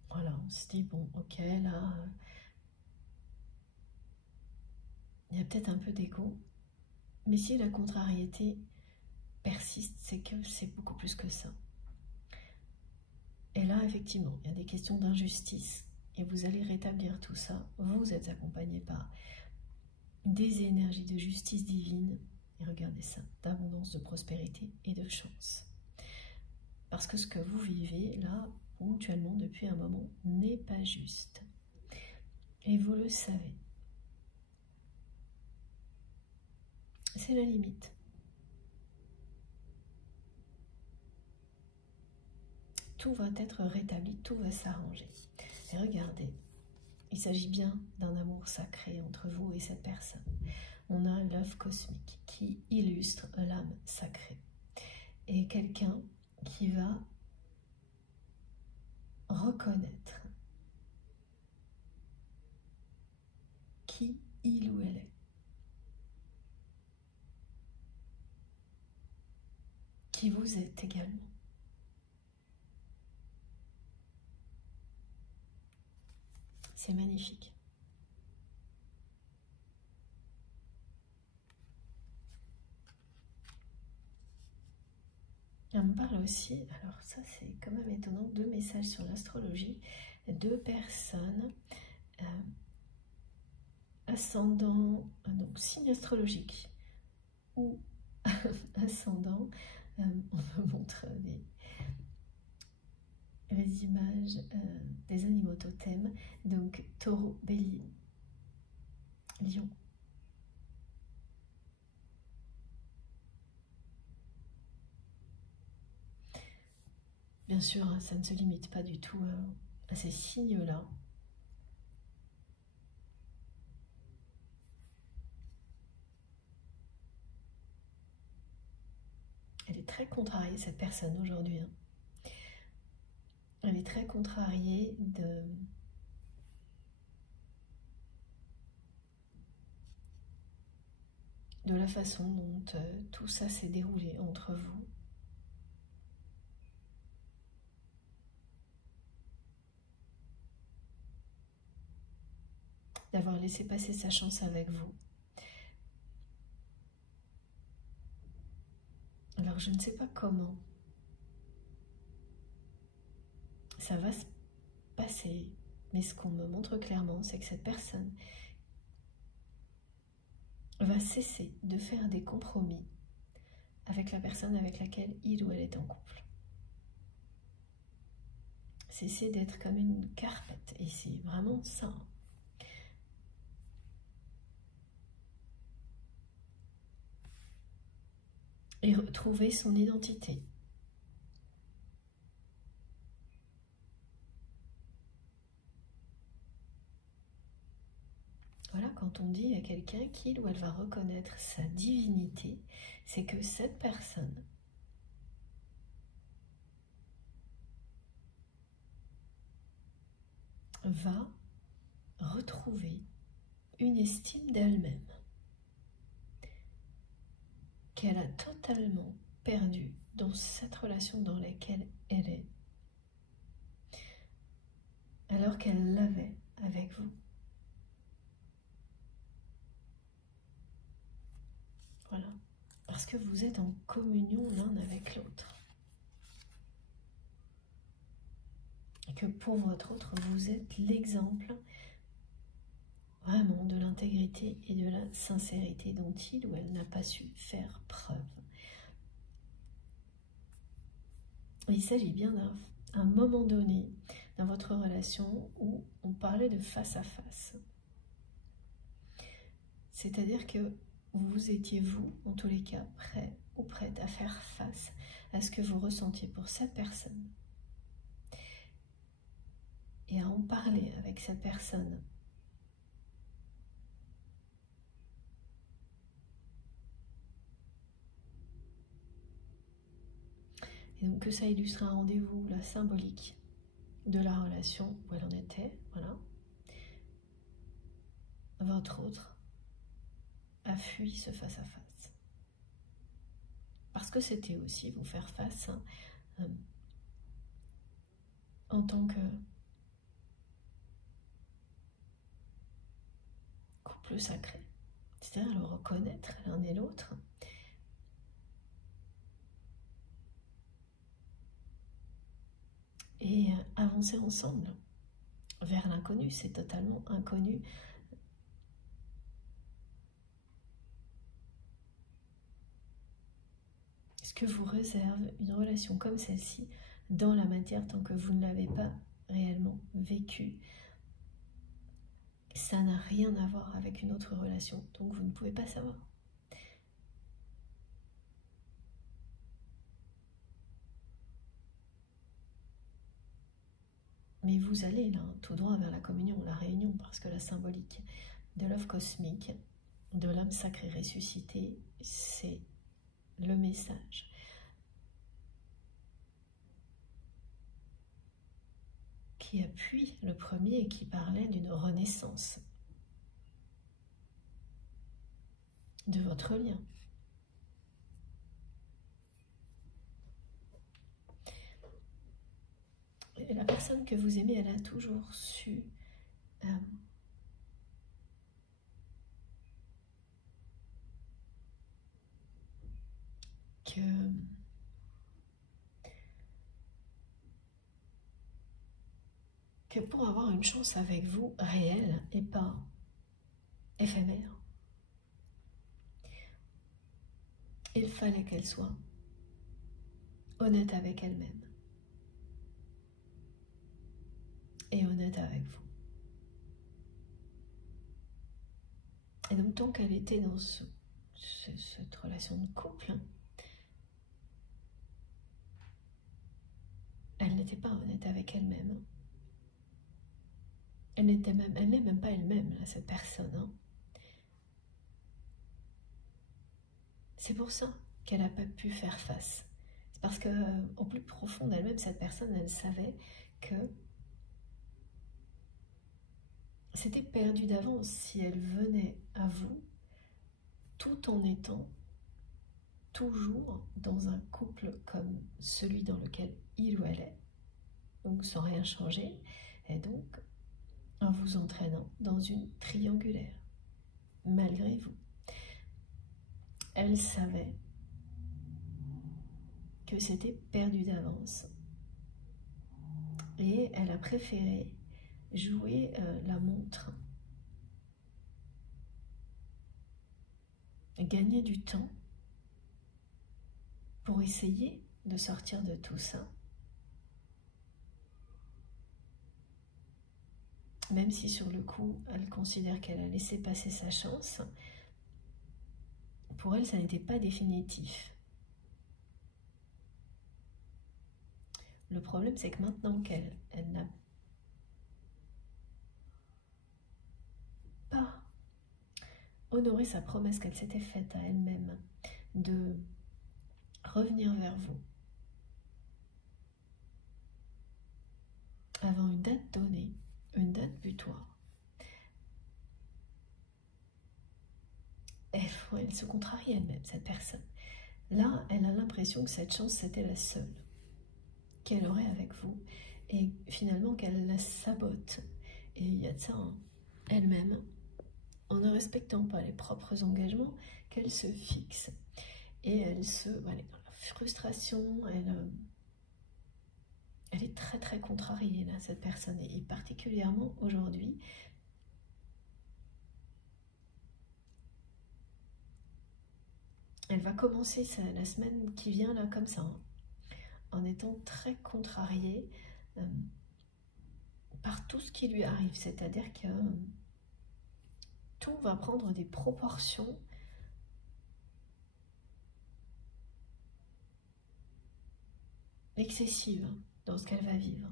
voilà, on se dit, bon, ok, là, il y a peut-être un peu d'ego, mais si la contrariété persiste, c'est que c'est beaucoup plus que ça. Et là, effectivement, il y a des questions d'injustice, et vous allez rétablir tout ça. Vous êtes accompagné par des énergies de justice divine, et regardez ça, d'abondance, de prospérité et de chance. Parce que ce que vous vivez là, ponctuellement, depuis un moment, n'est pas juste. Et vous le savez. C'est la limite. Tout va être rétabli, tout va s'arranger. Et regardez, il s'agit bien d'un amour sacré entre vous et cette personne. On a l'œuf cosmique qui illustre l'âme sacrée. Et quelqu'un qui va reconnaître qui il ou elle est. Qui vous êtes également. C'est magnifique. Et on me parle aussi, alors ça c'est quand même étonnant, 2 messages sur l'astrologie, 2 personnes ascendant, donc signe astrologique ou ascendant, on me montre les images des animaux totems, donc taureau, bélier, lion. Bien sûr, ça ne se limite pas du tout à ces signes-là. Elle est très contrariée, cette personne, aujourd'hui. Elle est très contrariée de la façon dont tout ça s'est déroulé entre vous. D'avoir laissé passer sa chance avec vous. Alors je ne sais pas comment ça va se passer, mais ce qu'on me montre clairement, c'est que cette personne va cesser de faire des compromis avec la personne avec laquelle il ou elle est en couple. Cesser d'être comme une carpette, et c'est vraiment ça. Et retrouver son identité. Voilà, quand on dit à quelqu'un qu'il ou elle va reconnaître sa divinité, c'est que cette personne va retrouver une estime d'elle-même qu'elle a totalement perdue dans cette relation dans laquelle elle est, alors qu'elle l'avait avec vous. Voilà, parce que vous êtes en communion l'un avec l'autre. Et que pour votre autre, vous êtes l'exemple vraiment de l'intégrité et de la sincérité dont il ou elle n'a pas su faire preuve. Il s'agit bien d'un moment donné dans votre relation où on parlait de face à face. C'est-à-dire que vous étiez, vous, en tous les cas, prêt ou prête à faire face à ce que vous ressentiez pour cette personne. Et à en parler avec cette personne. Et donc que ça illustre un rendez-vous, la symbolique de la relation où elle en était, voilà. Votre autre a fui ce face-à-face. Parce que c'était aussi vous faire face en tant que couple sacré. C'est-à-dire le reconnaître l'un et l'autre. Et avancer ensemble vers l'inconnu, c'est totalement inconnu. Ce que vous réserve une relation comme celle-ci dans la matière tant que vous ne l'avez pas réellement vécue. Ça n'a rien à voir avec une autre relation, donc vous ne pouvez pas savoir. Mais vous allez là, tout droit vers la communion, la réunion, parce que la symbolique de l'œuvre cosmique, de l'âme sacrée ressuscitée, c'est le message. Qui appuie le premier et qui parlait d'une renaissance de votre lien. Et la personne que vous aimez, elle a toujours su que pour avoir une chance avec vous réelle et pas éphémère. Il fallait qu'elle soit honnête avec elle-même et honnête avec vous. Et donc, tant qu'elle était dans cette relation de couple, elle n'était pas honnête avec elle-même. Elle n'est même pas elle-même, cette personne. Hein. C'est pour ça qu'elle n'a pas pu faire face. C'est parce qu'au plus profond d'elle-même, cette personne, elle savait que c'était perdu d'avance si elle venait à vous tout en étant toujours dans un couple comme celui dans lequel il ou elle est, donc sans rien changer, et donc en vous entraînant dans une triangulaire, malgré vous. Elle savait que c'était perdu d'avance et elle a préféré jouer la montre, gagner du temps pour essayer de sortir de tout ça, même si sur le coup elle considère qu'elle a laissé passer sa chance. Pour elle, ça n'était pas définitif. Le problème, c'est que maintenant qu'elle n'a pas honoré sa promesse qu'elle s'était faite à elle-même de revenir vers vous avant une date donnée, une date butoir, elle se contrarie elle-même, cette personne. Là, elle a l'impression que cette chance, c'était la seule qu'elle aurait avec vous, et finalement qu'elle la sabote. Et il y a de ça, hein, elle-même, en ne respectant pas les propres engagements qu'elle se fixe. Et elle est dans la frustration, elle est très très contrariée, là, cette personne, et particulièrement aujourd'hui. Elle va commencer la semaine qui vient, là, comme ça, hein, en étant très contrariée par tout ce qui lui arrive. C'est-à-dire que tout va prendre des proportions excessives dans ce qu'elle va vivre.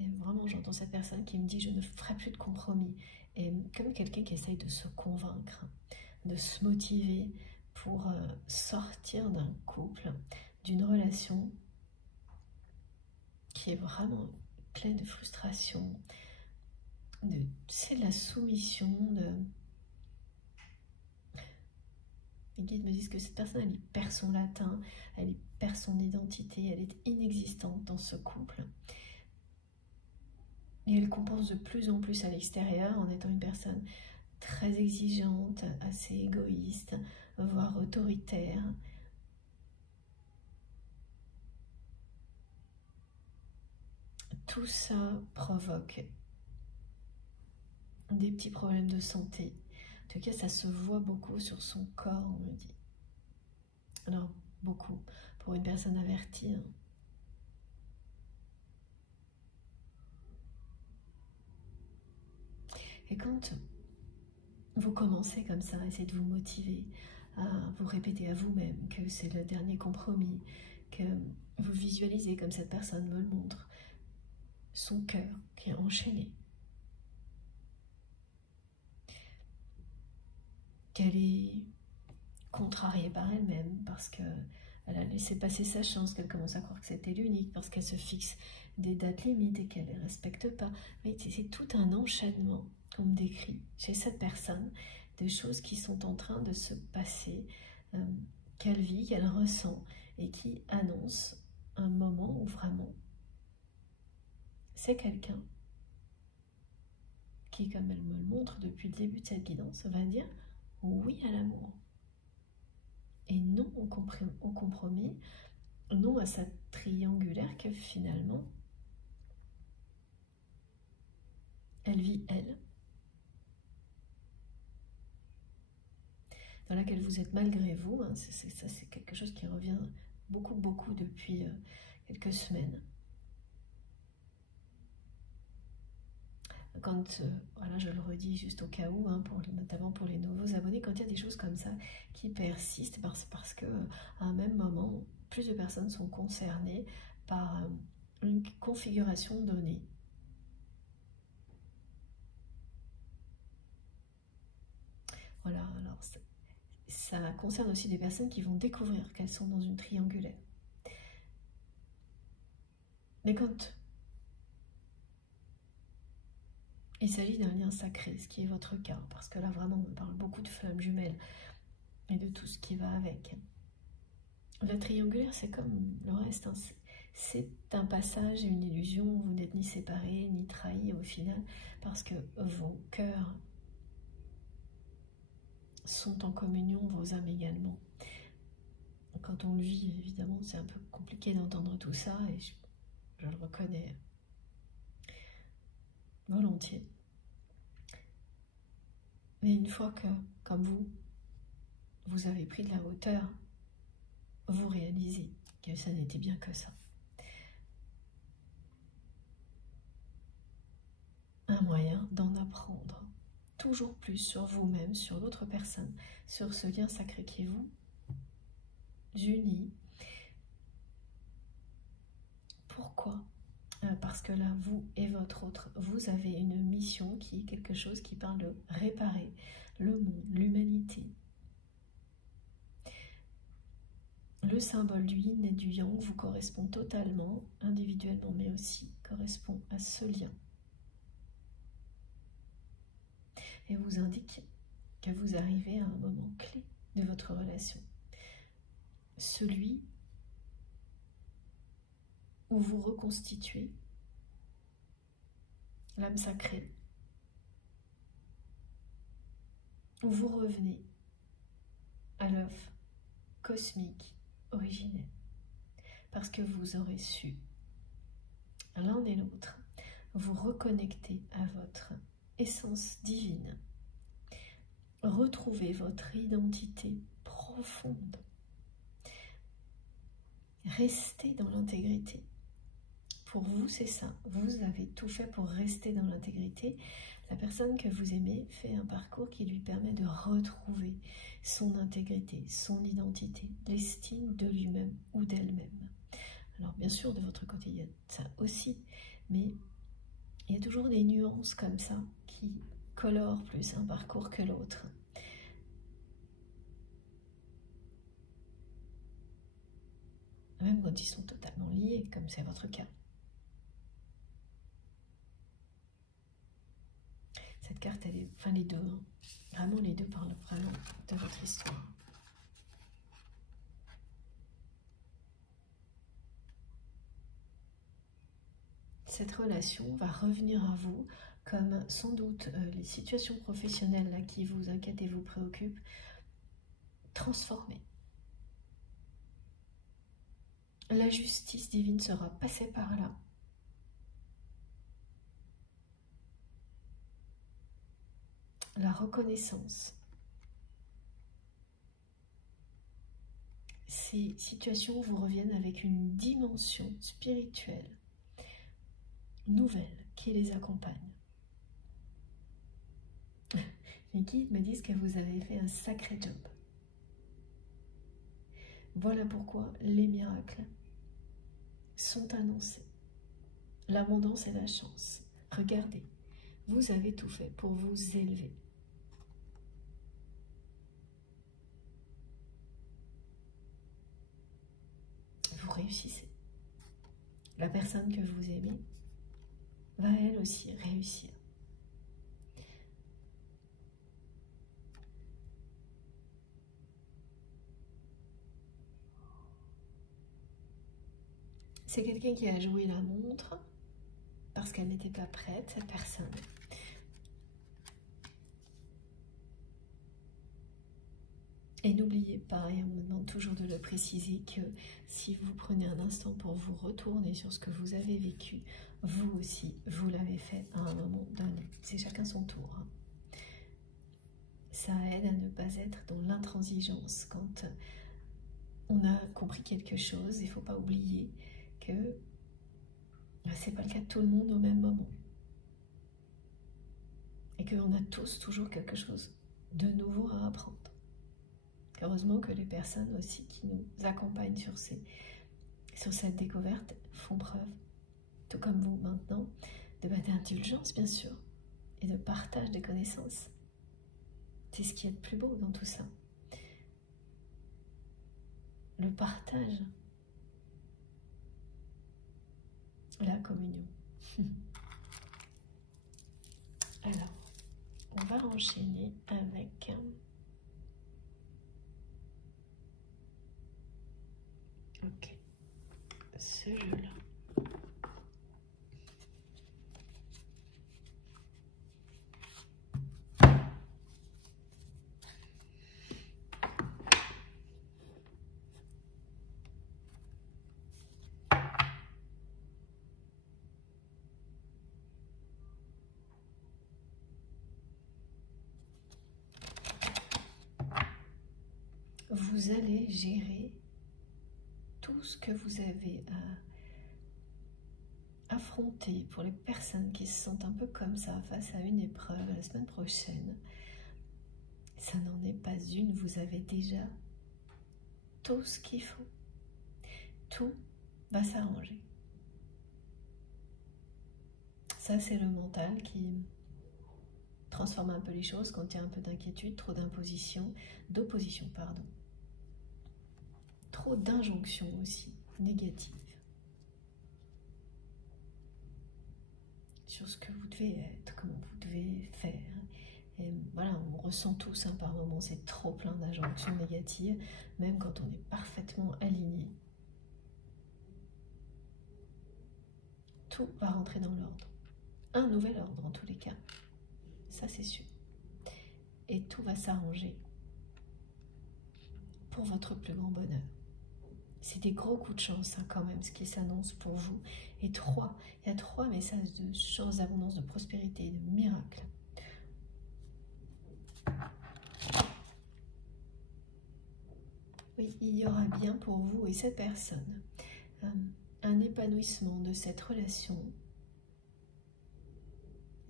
Et vraiment, j'entends cette personne qui me dit « je ne ferai plus de compromis ». Et comme quelqu'un qui essaye de se convaincre, de se motiver pour sortir d'un couple, d'une relation qui est vraiment pleine de frustration, c'est de la soumission, Les guides me disent que cette personne, elle perd son latin, elle perd son identité, elle est inexistante dans ce couple. Et elle compense de plus en plus à l'extérieur en étant une personne très exigeante, assez égoïste, voire autoritaire. Tout ça provoque des petits problèmes de santé. En tout cas, ça se voit beaucoup sur son corps, on me dit. Alors, beaucoup, pour une personne avertie. Hein. Et quand vous commencez comme ça, à essayer de vous motiver, à vous répéter à vous-même que c'est le dernier compromis, que vous visualisez comme cette personne me le montre, son cœur qui est enchaîné, qu'elle est contrariée par elle-même parce qu'elle a laissé passer sa chance, qu'elle commence à croire que c'était l'unique, parce qu'elle se fixe des dates limites et qu'elle ne les respecte pas. Mais c'est tout un enchaînement qu'on me décrit chez cette personne, des choses qui sont en train de se passer, qu'elle vit, qu'elle ressent, et qui annoncent un moment où vraiment c'est quelqu'un qui, comme elle me le montre depuis le début de cette guidance, va dire oui à l'amour et non au compromis, non à sa triangulaire que finalement, elle vit elle, dans laquelle vous êtes malgré vous. Hein, ça c'est quelque chose qui revient beaucoup depuis quelques semaines. Quand, voilà, je le redis juste au cas où, hein, notamment pour les nouveaux abonnés, quand il y a des choses comme ça qui persistent, parce que à un même moment, plus de personnes sont concernées par une configuration donnée. Voilà, alors ça concerne aussi des personnes qui vont découvrir qu'elles sont dans une triangulaire. Mais quand il s'agit d'un lien sacré, ce qui est votre cas, parce que là vraiment on parle beaucoup de flammes jumelles et de tout ce qui va avec. La triangulaire, c'est comme le reste, hein. C'est un passage et une illusion, vous n'êtes ni séparés ni trahis au final, parce que vos cœurs sont en communion, vos âmes également. Quand on le vit, évidemment, c'est un peu compliqué d'entendre tout ça, et je le reconnais volontiers. Mais une fois que, comme vous avez pris de la hauteur, vous réalisez que ça n'était bien que ça. Un moyen d'en apprendre toujours plus sur vous-même, sur l'autre personne, sur ce lien sacré qui vous unit. Pourquoi ? Parce que là, vous et votre autre, vous avez une mission qui est quelque chose qui parle de réparer le monde, l'humanité. Le symbole du yin et du yang vous correspond totalement, individuellement, mais aussi correspond à ce lien. Et vous indique que vous arrivez à un moment clé de votre relation. Celui où vous reconstituez l'âme sacrée, où vous revenez à l'œuvre cosmique originelle, parce que vous aurez su, l'un et l'autre, vous reconnecter à votre essence divine, retrouver votre identité profonde, rester dans l'intégrité. Pour vous, c'est ça. Vous avez tout fait pour rester dans l'intégrité. La personne que vous aimez fait un parcours qui lui permet de retrouver son intégrité, son identité, l'estime de lui-même ou d'elle-même. Alors bien sûr, de votre côté, il y a ça aussi, mais il y a toujours des nuances comme ça qui colorent plus un parcours que l'autre. Même quand ils sont totalement liés, comme c'est votre cas. Cette carte, elle est, enfin les deux, hein. Vraiment les deux parlent vraiment de votre histoire. Cette relation va revenir à vous comme sans doute les situations professionnelles là, qui vous inquiètent et vous préoccupent, transformées. La justice divine sera passée par là. La reconnaissance. Ces situations vous reviennent avec une dimension spirituelle nouvelle qui les accompagne. Les guides me disent que vous avez fait un sacré job. Voilà pourquoi les miracles sont annoncés. L'abondance et la chance. Regardez, vous avez tout fait pour vous élever. Vous réussissez. La personne que vous aimez va elle aussi réussir. C'est quelqu'un qui a joué la montre parce qu'elle n'était pas prête, cette personne. Et n'oubliez pas, et on me demande toujours de le préciser, que si vous prenez un instant pour vous retourner sur ce que vous avez vécu, vous aussi, vous l'avez fait à un moment donné. C'est chacun son tour. Hein. Ça aide à ne pas être dans l'intransigeance. Quand on a compris quelque chose, il ne faut pas oublier que ce n'est pas le cas de tout le monde au même moment. Et qu'on a tous toujours quelque chose de nouveau à apprendre. Heureusement que les personnes aussi qui nous accompagnent sur cette découverte font preuve, tout comme vous maintenant, d'indulgence bien sûr, et de partage des connaissances. C'est ce qui est le plus beau dans tout ça. Le partage, la communion. Alors, on va enchaîner avec ce jeu-là. Vous allez gérer tout ce que vous avez à affronter pour les personnes qui se sentent un peu comme ça face à une épreuve la semaine prochaine. Ça n'en est pas une, vous avez déjà tout ce qu'il faut. Tout va s'arranger. Ça, c'est le mental qui transforme un peu les choses quand il y a un peu d'inquiétude, trop d'opposition, pardon. Trop d'injonctions aussi, négatives. Sur ce que vous devez être, comment vous devez faire. Et voilà, on ressent tous par moments, c'est trop plein d'injonctions négatives, même quand on est parfaitement aligné. Tout va rentrer dans l'ordre. Un nouvel ordre en tous les cas. Ça c'est sûr. Et tout va s'arranger pour votre plus grand bonheur. C'est des gros coups de chance quand même ce qui s'annonce pour vous. Et il y a 3 messages de chance, d'abondance, de prospérité, de miracle. Oui, il y aura bien pour vous et cette personne un épanouissement de cette relation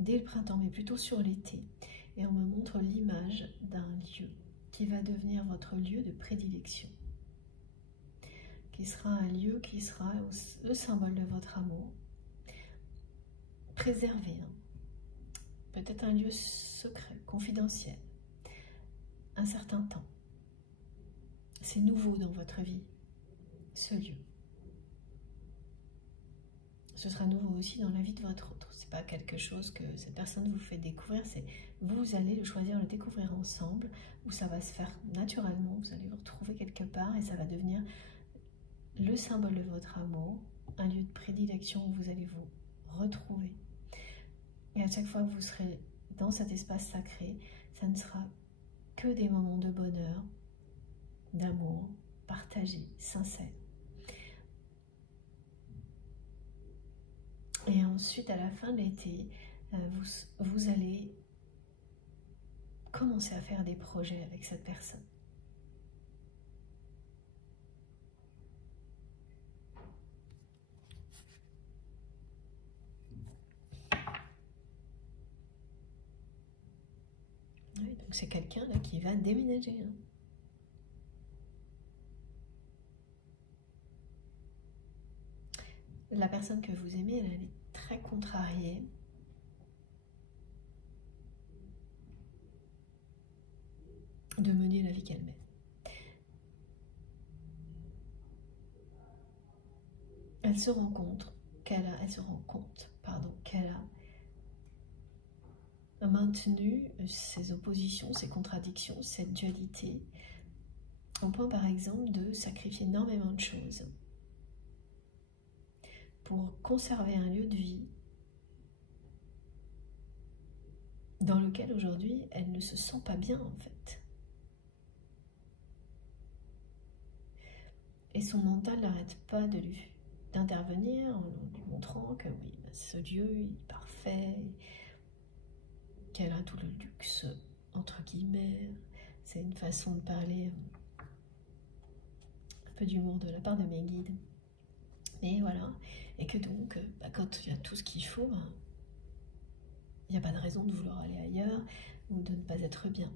dès le printemps, mais plutôt sur l'été. Et on me montre l'image d'un lieu qui va devenir votre lieu de prédilection. Qui sera un lieu qui sera le symbole de votre amour. Préservé. Hein. Peut-être un lieu secret, confidentiel. Un certain temps. C'est nouveau dans votre vie, ce lieu. Ce sera nouveau aussi dans la vie de votre autre. C'est pas quelque chose que cette personne vous fait découvrir, c'est vous allez le choisir, le découvrir ensemble, où ça va se faire naturellement, vous allez vous retrouver quelque part et ça va devenir le symbole de votre amour, un lieu de prédilection où vous allez vous retrouver. Et à chaque fois que vous serez dans cet espace sacré, ça ne sera que des moments de bonheur, d'amour, partagé, sincère. Et ensuite, à la fin de l'été, vous allez commencer à faire des projets avec cette personne. Oui, donc c'est quelqu'un là qui va déménager. Hein. La personne que vous aimez, elle est très contrariée. De mener la vie qu'elle mène. Elle se rend compte qu'elle a maintenu ses oppositions, ses contradictions, cette dualité, au point par exemple de sacrifier énormément de choses pour conserver un lieu de vie dans lequel aujourd'hui elle ne se sent pas bien en fait. Et son mental n'arrête pas d'intervenir en lui montrant que oui, ce Dieu il est parfait, qu'elle a tout le luxe, entre guillemets. C'est une façon de parler, un peu d'humour de la part de mes guides. Et voilà, et que donc, quand il y a tout ce qu'il faut, il n'y a pas de raison de vouloir aller ailleurs ou de ne pas être bien.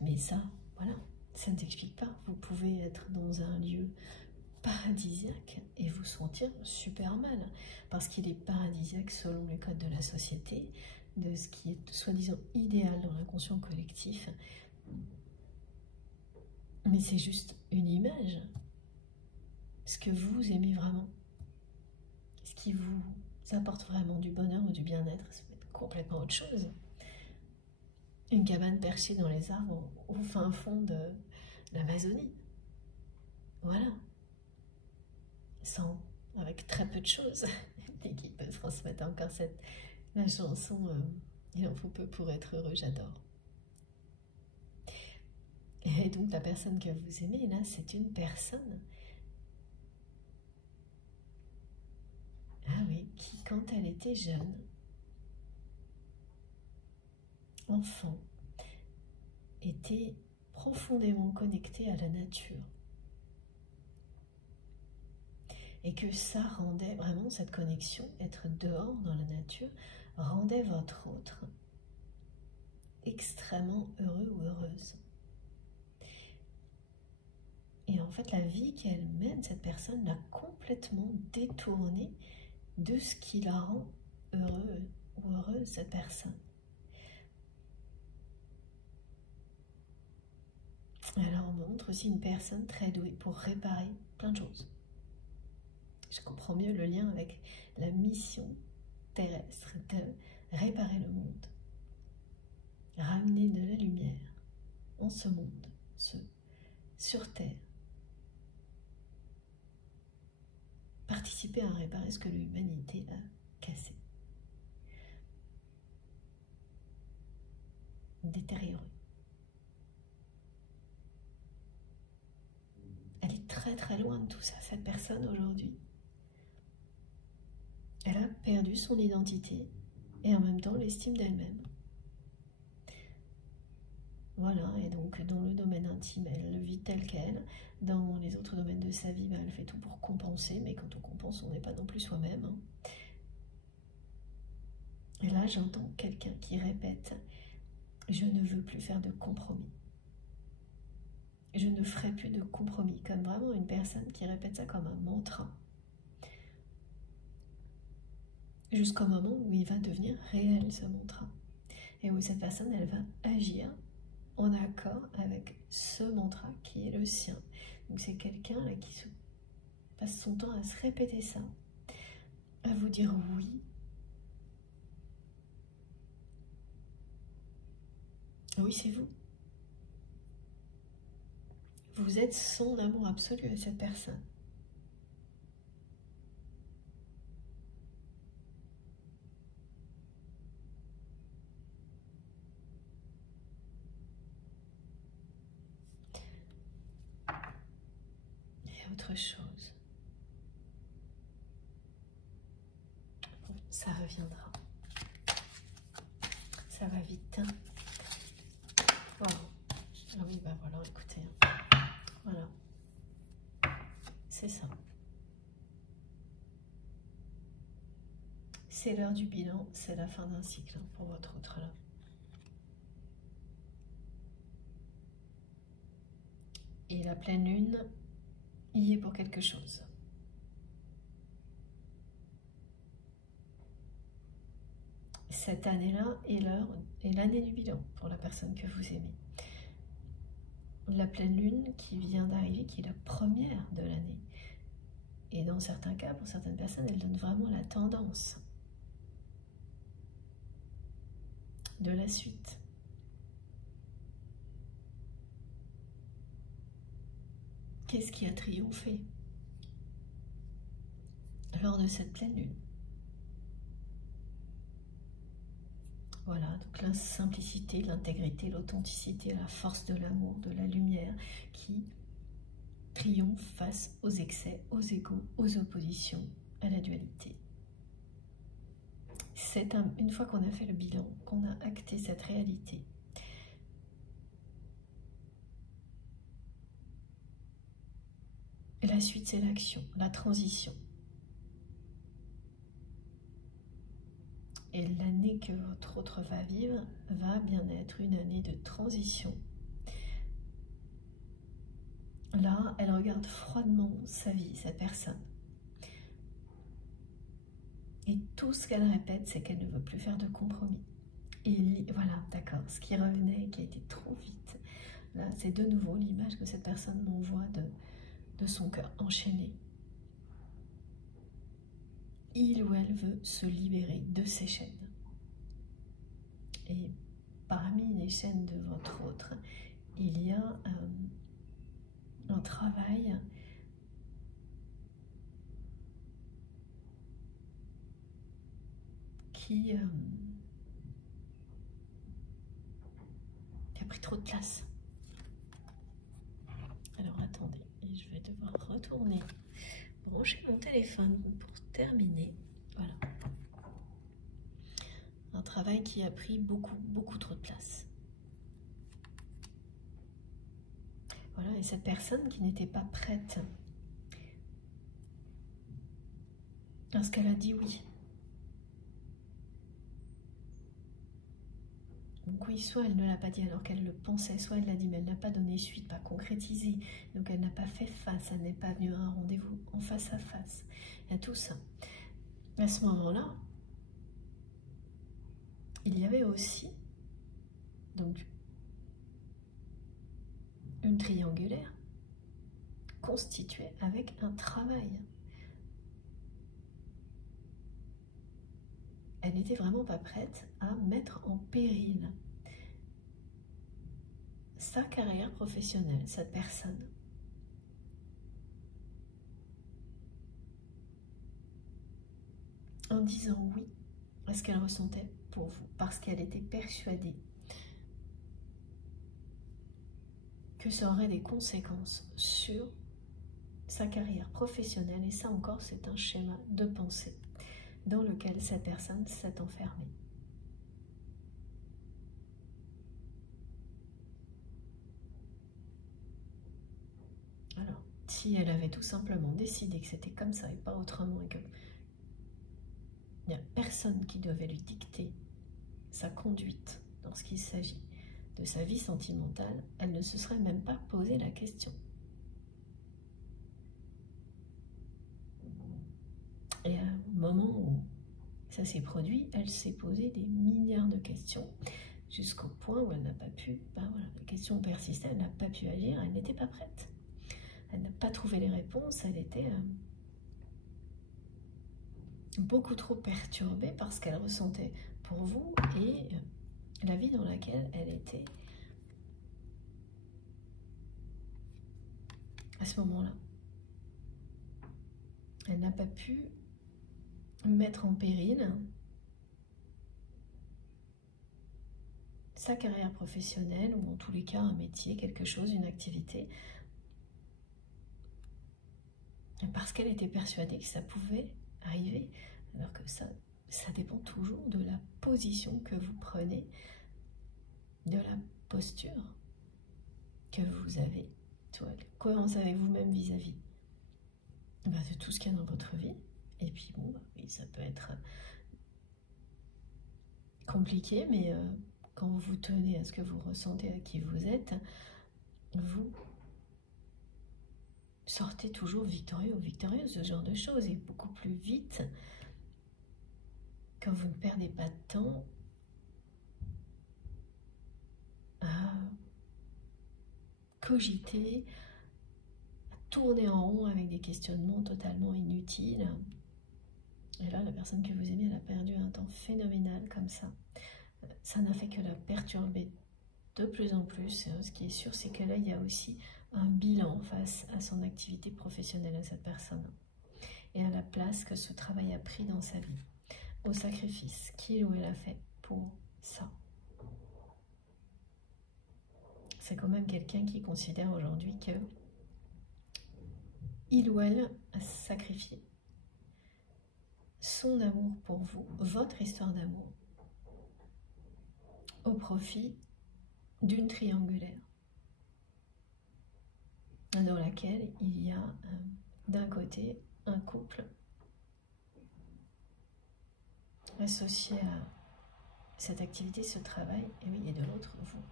Mais ça, voilà, ça ne s'explique pas. Vous pouvez être dans un lieu paradisiaque et vous sentir super mal, parce qu'il est paradisiaque selon les codes de la société, de ce qui est soi-disant idéal dans l'inconscient collectif. Mais c'est juste une image. Ce que vous aimez vraiment, ce qui vous apporte vraiment du bonheur ou du bien-être, ça peut être complètement autre chose. Une cabane perchée dans les arbres au fin fond de l'Amazonie. Voilà. Avec très peu de choses. Et qui peut transmettre encore la chanson Il en faut peu pour être heureux, j'adore. Et donc la personne que vous aimez, là, c'est une personne, ah oui, qui quand elle était jeune, enfant, était profondément connectée à la nature. Et que ça rendait vraiment cette connexion, être dehors dans la nature, rendait votre autre extrêmement heureux ou heureuse. Et en fait, la vie qu'elle mène, cette personne, l'a complètement détournée de ce qui la rend heureux ou heureuse, cette personne. Alors, on montre aussi une personne très douée pour réparer plein de choses. Je comprends mieux le lien avec la mission terrestre de réparer le monde, ramener de la lumière en ce monde, sur Terre, participer à réparer ce que l'humanité a cassé, détérioré. Elle est très très loin de tout ça, cette personne aujourd'hui. Elle a perdu son identité et en même temps l'estime d'elle-même. Voilà, et donc dans le domaine intime, elle le vit tel qu'elle. Dans les autres domaines de sa vie, elle fait tout pour compenser, mais quand on compense, on n'est pas non plus soi-même. Et là, j'entends quelqu'un qui répète « Je ne veux plus faire de compromis. Je ne ferai plus de compromis », comme vraiment une personne qui répète ça comme un mantra. Jusqu'au moment où il va devenir réel, ce mantra. Et où cette personne, elle va agir en accord avec ce mantra qui est le sien. Donc c'est quelqu'un là qui passe son temps à se répéter ça, à vous dire oui. Oui, c'est vous. Vous êtes son amour absolu à cette personne. Et autre chose. Bon, ça reviendra. Ça va vite. Wow. Ah oui, bah voilà, écoutez. Voilà. C'est ça. C'est l'heure du bilan, c'est la fin d'un cycle pour votre autre là. Et la pleine lune y est pour quelque chose. Cette année-là est l'année du bilan pour la personne que vous aimez. La pleine lune qui vient d'arriver, qui est la première de l'année. Et dans certains cas, pour certaines personnes, elle donne vraiment la tendance de la suite. Qu'est-ce qui a triomphé lors de cette pleine lune? Voilà, donc la simplicité, l'intégrité, l'authenticité, la force de l'amour, de la lumière qui triomphe face aux excès, aux égos, aux oppositions, à la dualité. C'est une fois qu'on a fait le bilan, qu'on a acté cette réalité, la suite c'est l'action, la transition. Et l'année que votre autre va vivre va bien être une année de transition. Là, elle regarde froidement sa vie, cette personne. Et tout ce qu'elle répète, c'est qu'elle ne veut plus faire de compromis. Et voilà, d'accord, ce qui revenait, qui a été trop vite. Là, c'est de nouveau l'image que cette personne m'envoie de son cœur enchaîné. Il ou elle veut se libérer de ces chaînes. Et parmi les chaînes de votre autre, il y a un travail qui a pris trop de place. Alors attendez, et je vais devoir retourner brancher mon téléphone pour terminer. Voilà. Un travail qui a pris beaucoup trop de place. Voilà, et cette personne qui n'était pas prête lorsqu'elle a dit oui. Donc oui, soit elle ne l'a pas dit alors qu'elle le pensait, soit elle l'a dit mais elle n'a pas donné suite, pas concrétisé. Donc elle n'a pas fait face, elle n'est pas venue à un rendez-vous en face à face. Il y a tout ça. À ce moment-là, il y avait aussi donc une triangulaire constituée avec un travail. Elle n'était vraiment pas prête à mettre en péril sa carrière professionnelle, cette personne. En disant oui à ce qu'elle ressentait pour vous, parce qu'elle était persuadée que ça aurait des conséquences sur sa carrière professionnelle. Et ça encore, c'est un schéma de pensée dans lequel cette personne s'est enfermée. Alors, si elle avait tout simplement décidé que c'était comme ça et pas autrement, et que il n'y a personne qui devait lui dicter sa conduite lorsqu'il s'agit de sa vie sentimentale, elle ne se serait même pas posé la question. Et à un moment où ça s'est produit, elle s'est posé des milliards de questions, jusqu'au point où elle n'a pas pu, voilà, les questions persistaient, elle n'a pas pu agir, elle n'était pas prête. Elle n'a pas trouvé les réponses, elle était beaucoup trop perturbée par ce qu'elle ressentait pour vous et la vie dans laquelle elle était à ce moment-là. Elle n'a pas pu mettre en péril sa carrière professionnelle ou en tous les cas un métier, quelque chose, une activité, parce qu'elle était persuadée que ça pouvait arriver, alors que ça dépend toujours de la position que vous prenez, de la posture que vous avez. Comment savez-vous même vis-à-vis de tout ce qu'il y a dans votre vie. Et puis bon, oui, ça peut être compliqué, mais quand vous vous tenez à ce que vous ressentez, à qui vous êtes, vous sortez toujours victorieux ou victorieuse, ce genre de choses, et beaucoup plus vite quand vous ne perdez pas de temps à cogiter, à tourner en rond avec des questionnements totalement inutiles. Et là, la personne que vous aimez, elle a perdu un temps phénoménal comme ça. Ça n'a fait que la perturber de plus en plus. Ce qui est sûr, c'est que là, il y a aussi un bilan face à son activité professionnelle à cette personne et à la place que ce travail a pris dans sa vie, au sacrifice qu'il ou elle a fait pour ça. C'est quand même quelqu'un qui considère aujourd'hui que il ou elle a sacrifié son amour pour vous, votre histoire d'amour, au profit d'une triangulaire dans laquelle il y a d'un côté un couple associé à cette activité, ce travail, et oui, et de l'autre, vous.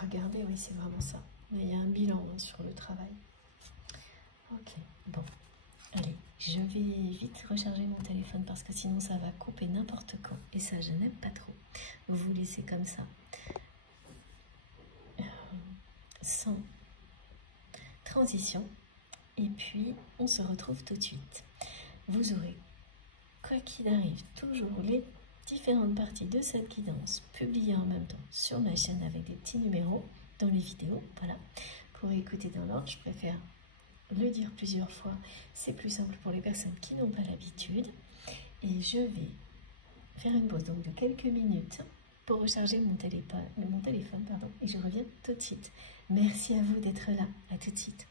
Regardez, oui, c'est vraiment ça. Il y a un bilan sur le travail. Ok, bon. Allez, je vais vite recharger mon téléphone parce que sinon ça va couper n'importe quand. Et ça, je n'aime pas trop. Vous laissez comme ça. Sans transition. Et puis, on se retrouve tout de suite. Vous aurez, quoi qu'il arrive, toujours les différentes parties de cette guidance publiées en même temps sur ma chaîne avec des petits numéros dans les vidéos. Voilà, pour écouter dans l'ordre, je préfère le dire plusieurs fois. C'est plus simple pour les personnes qui n'ont pas l'habitude. Et je vais faire une pause donc de quelques minutes pour recharger mon téléphone, et je reviens tout de suite. Merci à vous d'être là. À tout de suite.